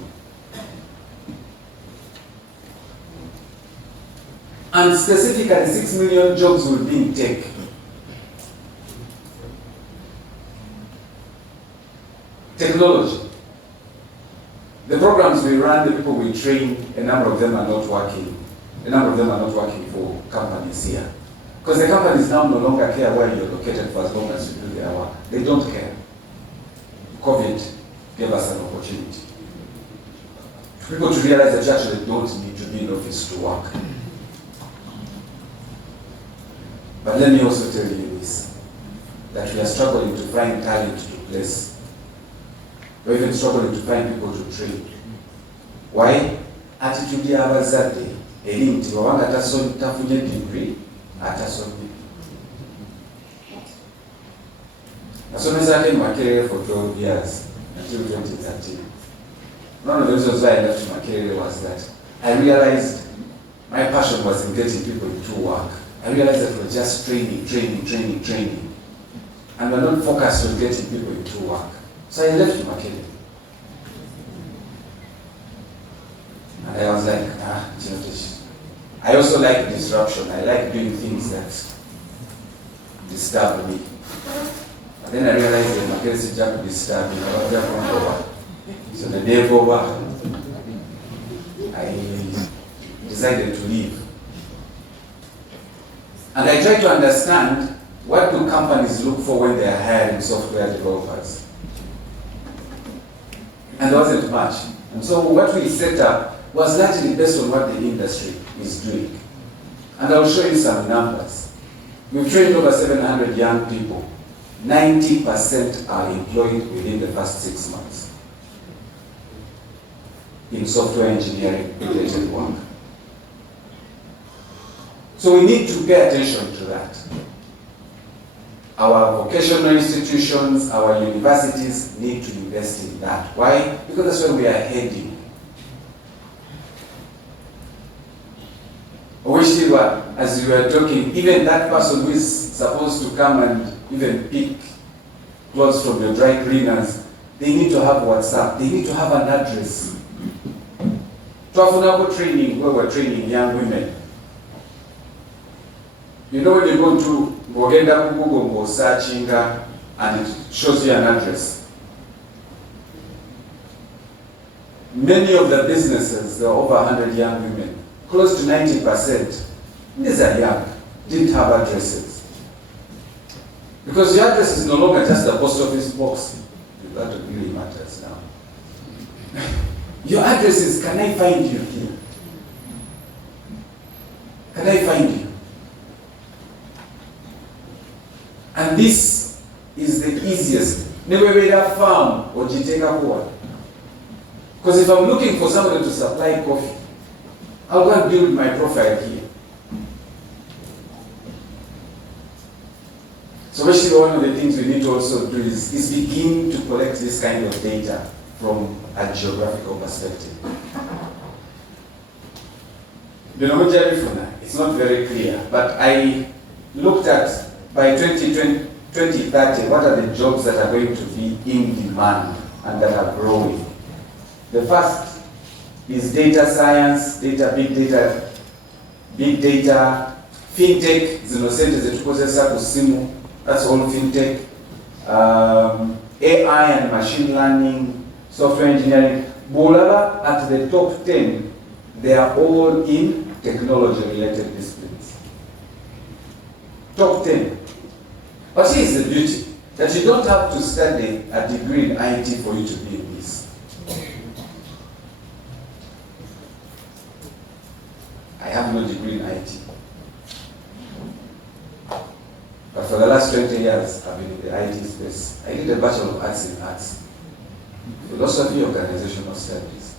And specifically, 6 million jobs will be in tech. Technology. The programs we run, the people we train, a number of them are not working. A number of them are not working for companies here. Because the companies now no longer care where you're located for as long as you do their work. They don't care. COVID gave us an opportunity. People to realize that you actually don't need to be in office to work. But let me also tell you this, that we are struggling to find talent to place. We're even struggling to find people to train. Why? Attitude ya abazadde eri nti wabanga tafunye degree atasomye. Nasomesa ate Makerere for 12 years until 2013. One of the reasons why I left Makerere was that I realized my passion was in getting people into work. I realized that we're just training. And we're not focused on getting people into work. So I left Makerere. And I was like, I also like disruption. I like doing things that disturb me. But then I realized that Makerere is just disturbing me. So the day over, I decided to leave. And I tried to understand, what do companies look for when they are hiring software developers? And there wasn't much. And so what we set up was largely based on what the industry is doing. And I'll show you some numbers. We've trained over 700 young people. 90% are employed within the first 6 months in software engineering related work. So we need to pay attention to that. Our vocational institutions, our universities need to invest in that. Why? Because that's where we are heading. as you were talking, even that person who is supposed to come and even pick clothes from your dry cleaners, they need to have WhatsApp, they need to have an address. Twafunako training, where we're training young women. You know when you go to Google searching and it shows you an address. Many of the businesses, there are over 100 young women, close to 90%, these are young, didn't have addresses. Because your address is no longer just a post office box. That really matters now. Your address is, can I find you here? Can I find you? And this is the easiest. Never made a farm or nteekateeka. Because if I'm looking for somebody to supply coffee, I'll go and build my profile here. So basically one of the things we need to also do is begin to collect this kind of data from a geographical perspective. It's not very clear, but I looked at by 2030, what are the jobs that are going to be in demand and that are growing. The first is data science, big data, fintech, that's all fintech, AI and machine learning, software engineering. Bulaba at the top 10, they are all in technology-related disciplines. Top 10. But here's the beauty, that you don't have to study a degree in IT for you to be in this. I have no degree in IT. But for the last 20 years, I've been in the IT space. I did a Bachelor of Arts in Arts, Philosophy, Organizational Studies.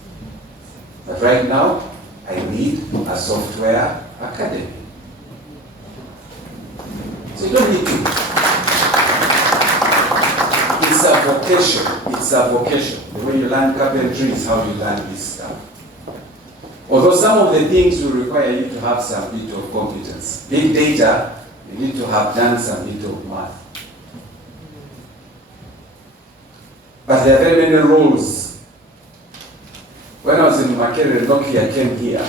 But right now, I lead a software academy. So you don't need to. It's a vocation. It's a vocation. The way you learn carpentry is how you learn this stuff. Although some of the things will require you to have some bit of competence. Big data, you need to have done some bit of math. But there are very many roles. When I was in Makerere, Nokia came here,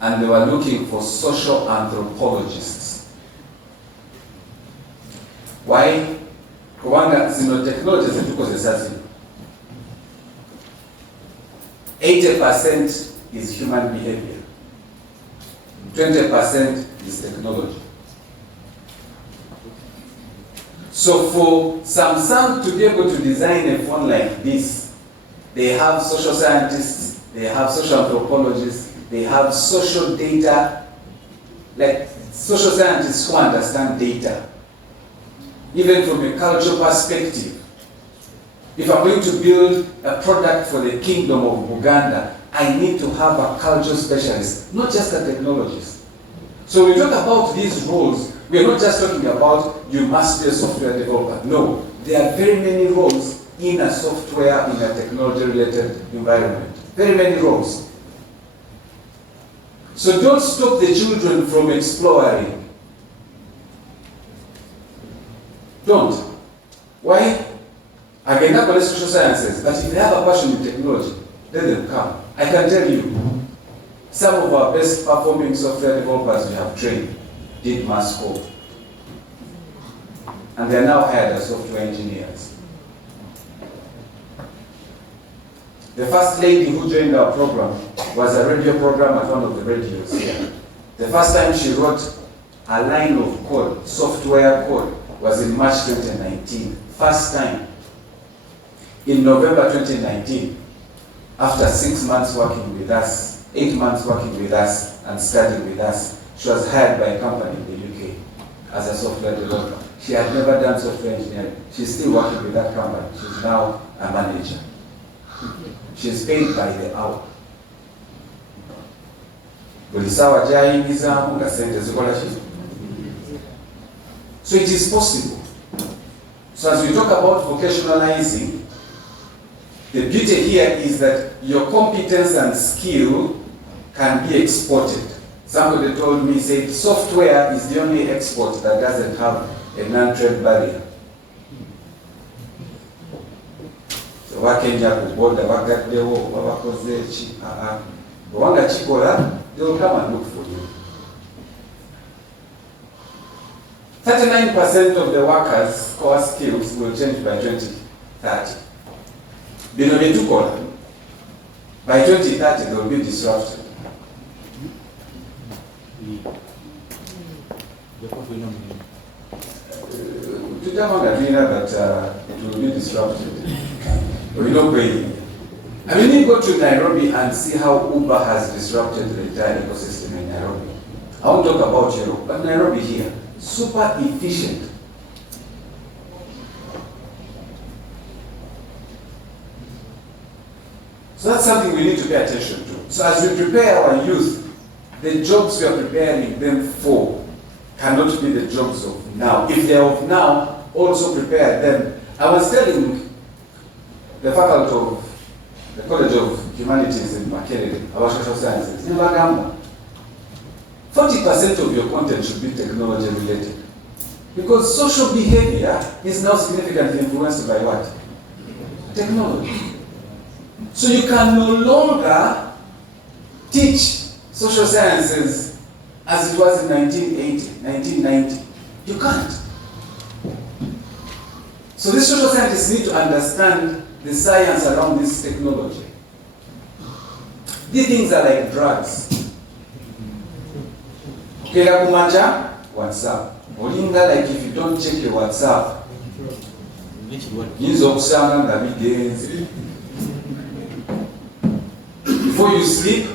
and they were looking for social anthropologists. Why? Kubanga zino technologies zitukozesa 80% is human behavior. 20% is technology. So for Samsung to be able to design a phone like this, they have social scientists, they have social anthropologists, they have social data, like social scientists who understand data. Even from a cultural perspective. If I'm going to build a product for the kingdom of Uganda, I need to have a cultural specialist, not just a technologist. So when we talk about these roles, we are not just talking about you must be a software developer. No, there are very many roles in a software, in a technology-related environment. Very many roles. So don't stop the children from exploring. Don't. Why? I can have social sciences, but if they have a passion in technology, let them come. I can tell you, some of our best performing software developers we have trained did mass code. And they are now hired as software engineers. The first lady who joined our program was a radio program at one of the radios here. The first time she wrote a line of code, software code, was in March 2019. First time. In November 2019, after 6 months working with us, 8 months working with us and studying with us, she was hired by a company in the UK as a software developer. She had never done software engineering. She's still working with that company. She's now a manager. She's paid by the hour. So it is possible. So as we talk about vocationalizing, the beauty here is that your competence and skill can be exported. Somebody told me, said, software is the only export that doesn't have a non-trade barrier. So wakenya kuboda wagaddewo wabakoze eki bwanga kikola they will come and look for you. 39% of the workers' core skills will change by 2030. Bino bye tukola, by 2030 they will be disrupted. But it will be disrupted. We know where. I mean, you go to Nairobi and see how Uber has disrupted the entire ecosystem in Nairobi. I won't talk about Europe, but Nairobi here, super efficient. So that's something we need to pay attention to. So as we prepare our youth, the jobs we are preparing them for cannot be the jobs of now. If they are of now, also prepare them. I was telling the faculty of the College of Humanities in Makerere about social sciences, 40% of your content should be technology related. Because social behavior is now significantly influenced by what? Technology. So you can no longer teach social sciences as it was in 1980, 1990. You can't. So these social scientists need to understand the science around this technology. These things are like drugs. Kera kumacha, WhatsApp. Olinga, like if you don't check your WhatsApp, before you sleep,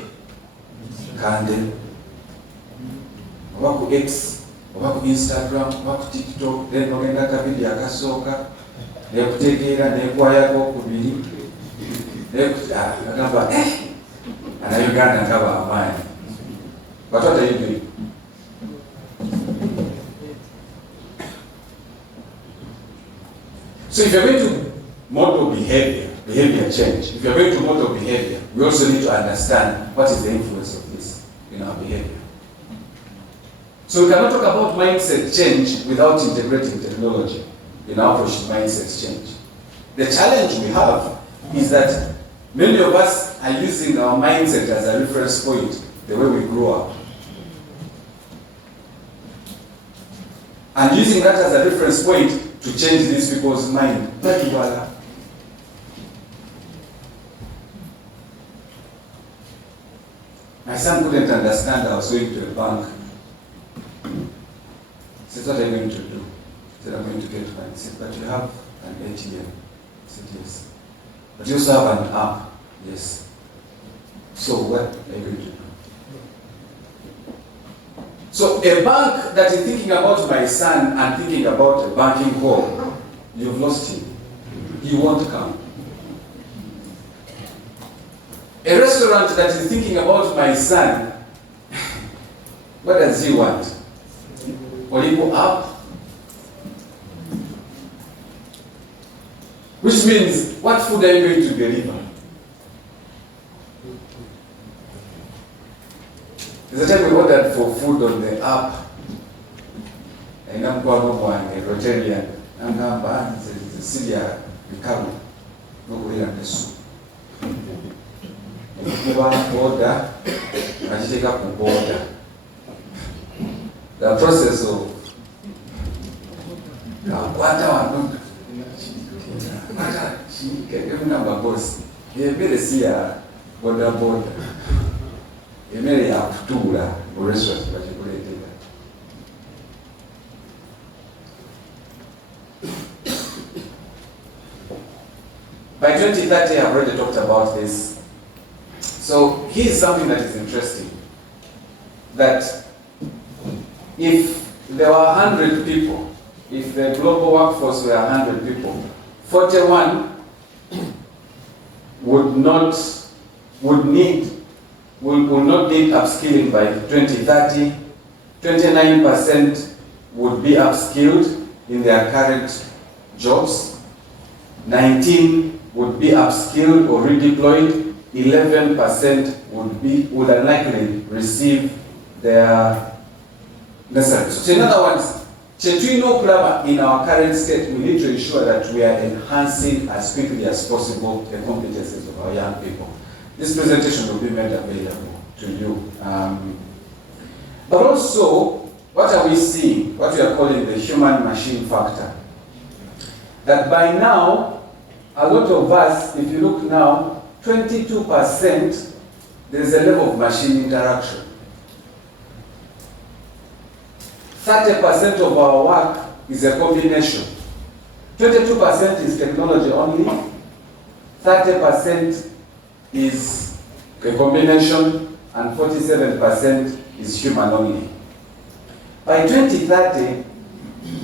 candle. Oba ku X, oba ku Instagram, oba ku TikTok, then ogenda kabidi akasooka, nekutegeera nekwayako kubiri. Agamba, Uganda ngaba amaanyi. But what are you doing? So if you're going to model behavior change, if you're going to model behavior, we also need to understand what is the influence of this in our behavior. So we cannot talk about mindset change without integrating technology in our approach to mindset change. The challenge we have is that many of us are using our mindset as a reference point, the way we grew up. And using that as a reference point to change these people's mind. My son couldn't understand I was going to a bank. He said, what are you going to do? He said, I'm going to get money. He said, but you have an ATM. I said, yes. But you also have an app. Yes. So what are you going to do? So a bank that is thinking about my son and thinking about a banking hall, you've lost him. He won't come. A restaurant that is thinking about my son, what does he want? Oligo app? Which means, what food are you going to deliver? There's a time we ordered for food on the app. And I'm going to Rotarian. I'm going to Syria, recovery. No way on the soup. Border, I take up the border. The process of she can number boss. He made a seer border. He made a tour or restaurant, but he couldn't take that. By 2030, I've already talked about this. So here's something that is interesting. That if there were 100 people, if the global workforce were 100 people, 41 would not need upskilling by 2030. 29% would be upskilled in their current jobs. 19 would be upskilled or redeployed. 11% would unlikely receive they are necessary. So in other words, in our current state, we need to ensure that we are enhancing as quickly as possible the competencies of our young people. This presentation will be made available to you. But also, what are we seeing? What we are calling the human-machine factor. That by now, a lot of us, if you look now, 22%, there's a level of machine interaction. 30% of our work is a combination. 22% is technology only, 30% is a combination, and 47% is human only. By 2030,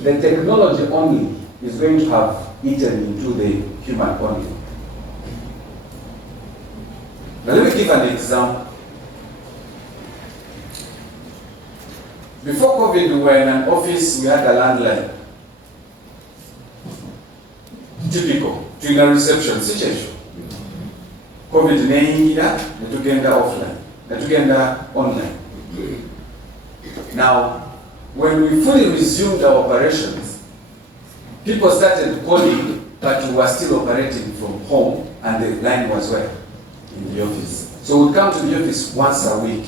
the technology only is going to have eaten into the human only. Now let me give an example. Before COVID, we were in an office, we had a landline. Typical, during a reception situation. COVID neingira, netugenda offline, netugenda online. Now, when we fully resumed our operations, people started calling, but we were still operating from home, and the line was where? In the office. So we'd come to the office once a week.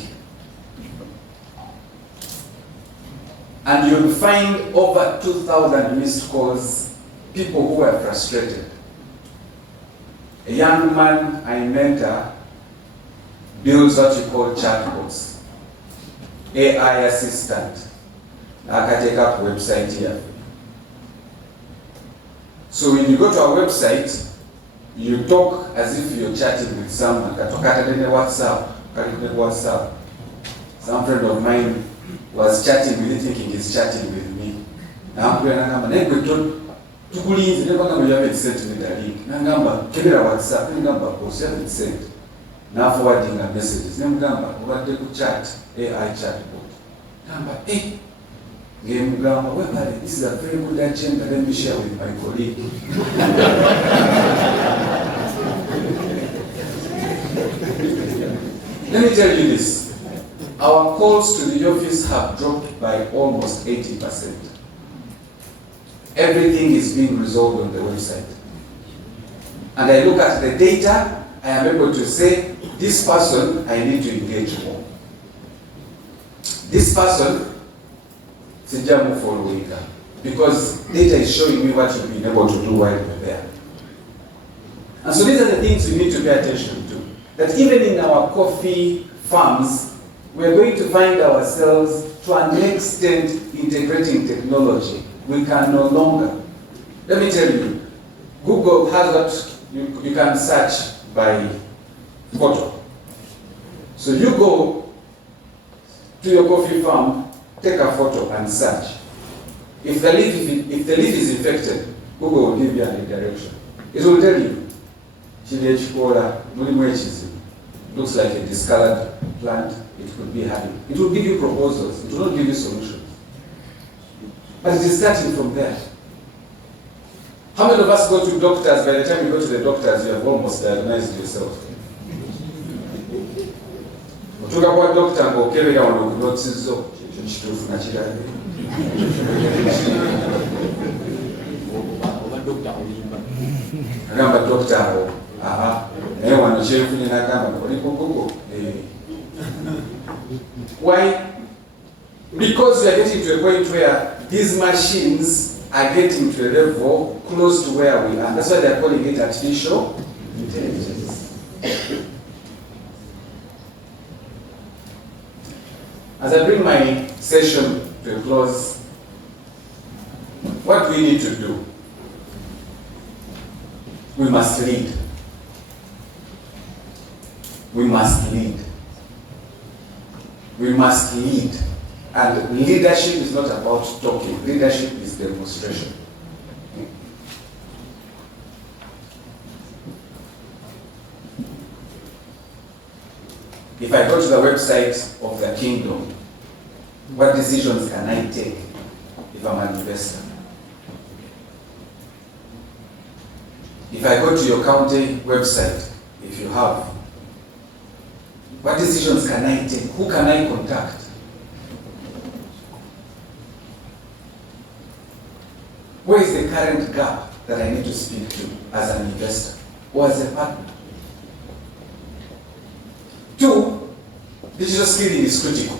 And you'll find over 2,000 missed calls, people who were frustrated. A young man I mentor builds what you call chatbots, AI assistant. Nteekateeka website here. So when you go to our website, you talk as if you're chatting with someone. WhatsApp. Some friend of mine was chatting with me, thinking he's chatting with me. Now I'm going to tukulinze ne banga mu yabe sent me the link. Nangamba kebera WhatsApp ngamba post yabe sent. Na forwarding a messages. Ngamba obadde ku chat AI chatbot. Namba ngamba well, this is a very good agenda. Let me share with my colleague. Let me tell you this. Our calls to the office have dropped by almost 80%. Everything is being resolved on the website. And I look at the data, I am able to say, this person, I need to engage more. This person, sijamu following, because data is showing me what you've been able to do while you're there. And so these are the things we need to pay attention to. That even in our coffee farms, we're going to find ourselves to an extent integrating technology. We can no longer. Let me tell you, Google has what you can search by photo. So you go to your coffee farm, take a photo and search. If the leaf is infected, Google will give you a direction. It will tell you, looks like a discolored plant, it could be honey. It will give you proposals, it will not give you solutions. But it is starting from there. How many of us go to doctors, by the time you go to the doctors, you have almost diagnosed yourself? Otuka kwa doctor ng'okebera wano kunotisizo kituufu nakirabye. Agamba doctor awo, naye wano kyefunye n'agamba oli ku Google. Why? Because we are getting to a point where these machines are getting to a level close to where we are. That's why they are calling it artificial intelligence. As I bring my session to a close, what do we need to do? We must lead. We must lead. We must lead. And leadership is not about talking. Leadership is demonstration. If I go to the website of the kingdom, what decisions can I take if I'm an investor? If I go to your county website, if you have, what decisions can I take? Who can I contact? Where is the current gap that I need to speak to as an investor or as a partner? 2, digital skilling is critical.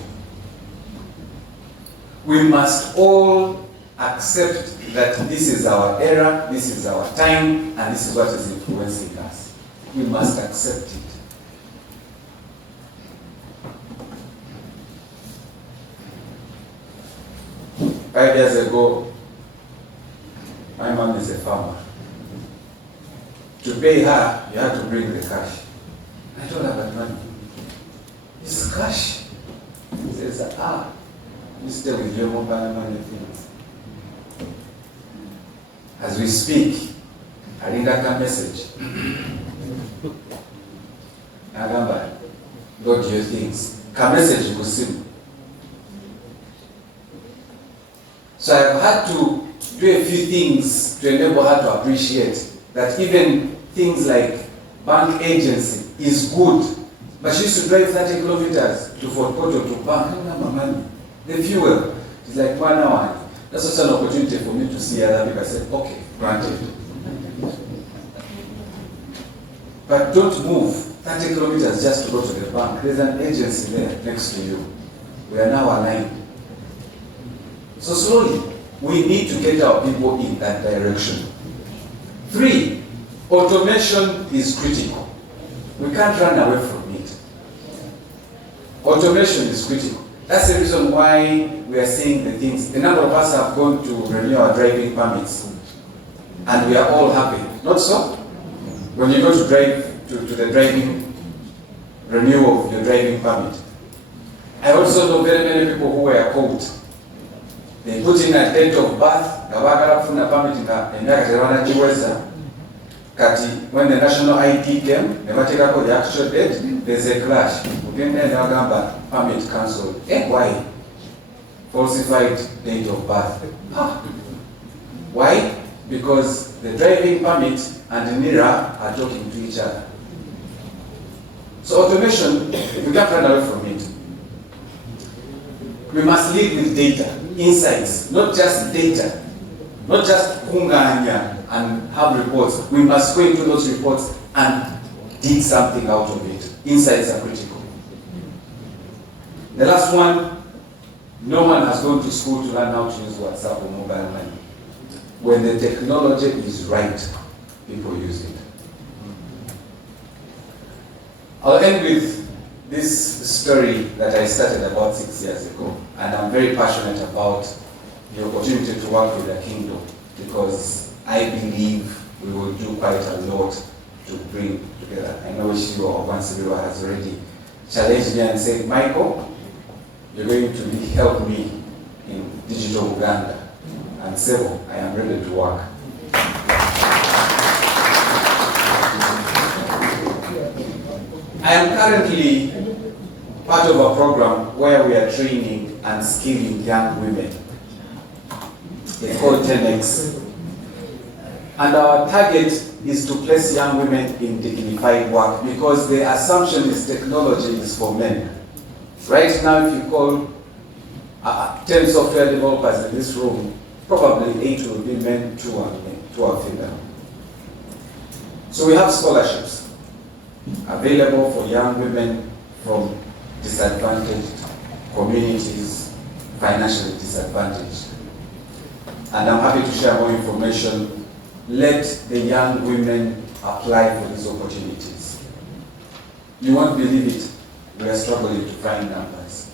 We must all accept that this is our era, this is our time, and this is what is influencing us. We must accept it. Five years ago, my mom is a farmer. To pay her, you have to bring the cash. I told her, but money. It's cash. She says, you stay with your mobile money things. As we speak, I read a message. Agamba, go to your things. Ka message you see. So I've had to do a few things to enable her to appreciate that even things like bank agency is good. But she used to drive 30 kilometers to Fort Portal to bank. I don't have my money. The fuel is like 1 hour. That's also an opportunity for me to see other people. I said, okay, granted. But don't move 30 kilometers just to go to the bank. There's an agency there next to you. We are now aligned. So slowly, we need to get our people in that direction. 3, automation is critical. We can't run away from it. Automation is critical. That's the reason why we are seeing the things. A number of us have gone to renew our driving permits, and we are all happy. Not so? When you go to drive to the driving renewal of your driving permit. I also know very many people who were caught. They put in a date of birth, when the national ID came, they take up the actual date, there's a clash. Permit cancelled. Why? Falsified date of birth. Why? Because the driving permit and the NIRA are talking to each other. So automation, we can't run away from it. We must lead with data, insights, not just data, not just kunganya and have reports. We must go into those reports and dig something out of it. Insights are critical. The last one, no one has gone to school to learn how to use WhatsApp or mobile money. When the technology is right, people use it. I'll end with this story that I started about 6 years ago, and I'm very passionate about the opportunity to work with the kingdom because I believe we will do quite a lot to bring together. I know Shiro Wansibirwa has already challenged me and said, Michael, you're going to help me in digital Uganda. And Sebo, I am ready to work. I am currently part of a program where we are training and skilling young women. It's called 10X. And our target is to place young women in dignified work because the assumption is technology is for men. Right now, if you call 10 software developers in this room, probably 8 will be men, 2 are female. So we have scholarships available for young women from disadvantaged communities, financially disadvantaged. And I'm happy to share more information. Let the young women apply for these opportunities. You won't believe it, we are struggling to find numbers.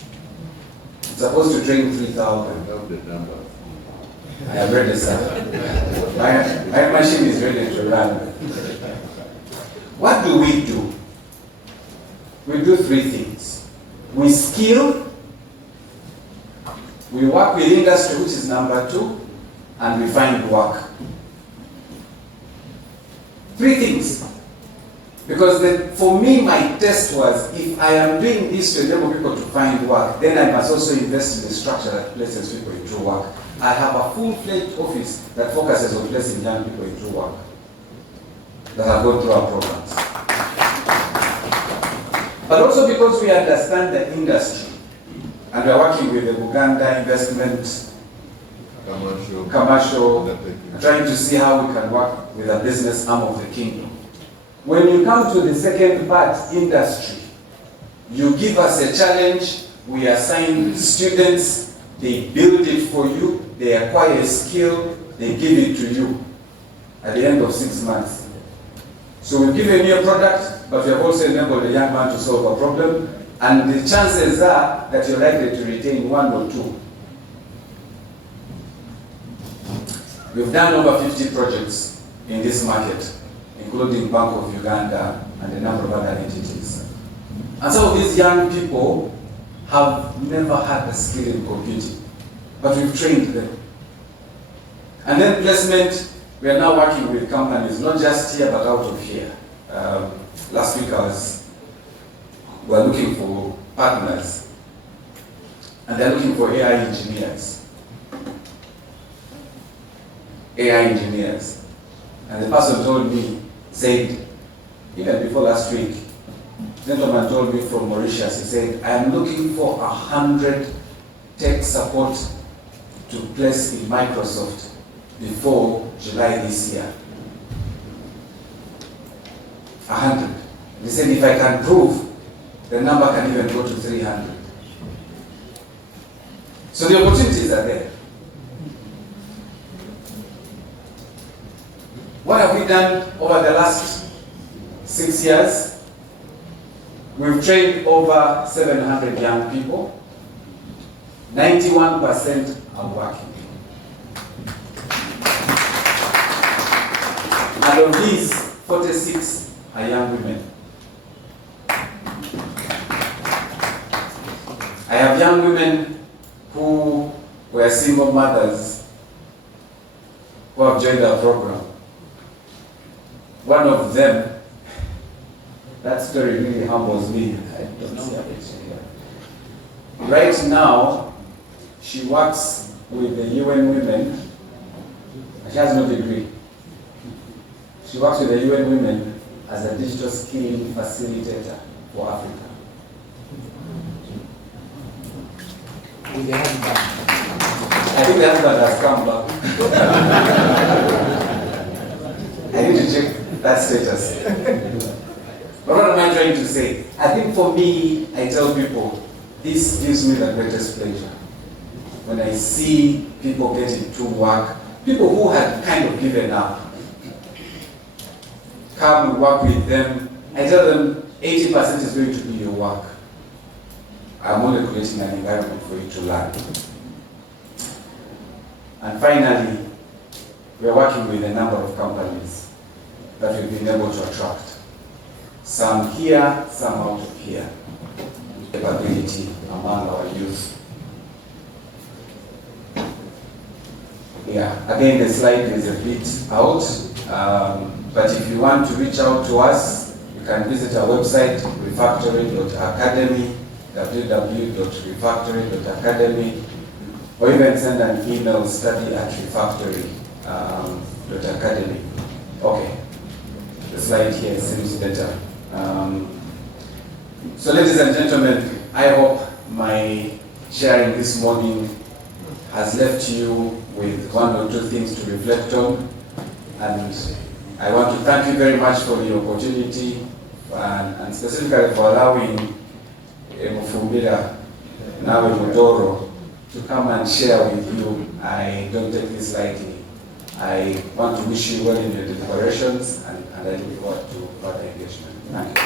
It's supposed to train 3,000. I am ready, sir. My machine is ready to run. What do? We do 3 things. We skill, we work with industry, which is number 2, and we find work. 3 things. Because for me, my test was, if I am doing this to enable people to find work, then I must also invest in the structure that places people into work. I have a full-fledged office that focuses on placing young people into work that have gone through our programs. But also because we understand the industry, and we are working with the Uganda Investment commercial, trying to see how we can work with the business arm of the kingdom. When you come to the second part, industry, you give us a challenge, we assign students, they build it for you, they acquire a skill, they give it to you at the end of 6 months. So we've given you a product, but we have also enabled a young man to solve a problem, and the chances are that you're likely to retain 1 or 2. We've done over 50 projects in this market, including Bank of Uganda and a number of other entities. And some of these young people have never had a skill in computing, but we've trained them. And then placement, we are now working with companies, not just here, but out of here. Last week we were looking for partners, and they're looking for AI engineers. And the person told me, said, even before last week, the gentleman told me from Mauritius, he said, I am looking for 100 tech support to place in Microsoft before July this year. 100. He said, if I can prove, the number can even go to 300. So the opportunities are there. What have we done over the last 6 years? We've trained over 700 young people. 91% are working. And of these, 46 are young women. I have young women who were single mothers who have joined our program. One of them, that story really humbles me. I don't see it here. Right now, she works with the UN Women. She has no degree. She works with the UN Women as a digital skilling facilitator for Africa. With the husband. I think the husband has come back. I need to check that status. But what am I trying to say? I think for me, I tell people, this gives me the greatest pleasure. When I see people getting to work, people who had kind of given up, come and work with them. I tell them 80% is going to be your work. I'm only creating an environment for you to learn. And finally, we are working with a number of companies that we've been able to attract. Some here, some out of here. Capability among our youth. Yeah, again, the slide is a bit out, but if you want to reach out to us, you can visit our website, refactory.academy, www.refactory.academy, or even send an email, study@refactory.academy. Okay, the slide here seems better. So ladies and gentlemen, I hope my sharing this morning has left you with 1 or 2 things to reflect on. And I want to thank you very much for the opportunity and specifically for allowing Mufumbira, now Mudoro, to come and share with you. I don't take this lightly. I want to wish you well in your deliberations, and I look forward to further engagement. Thank you.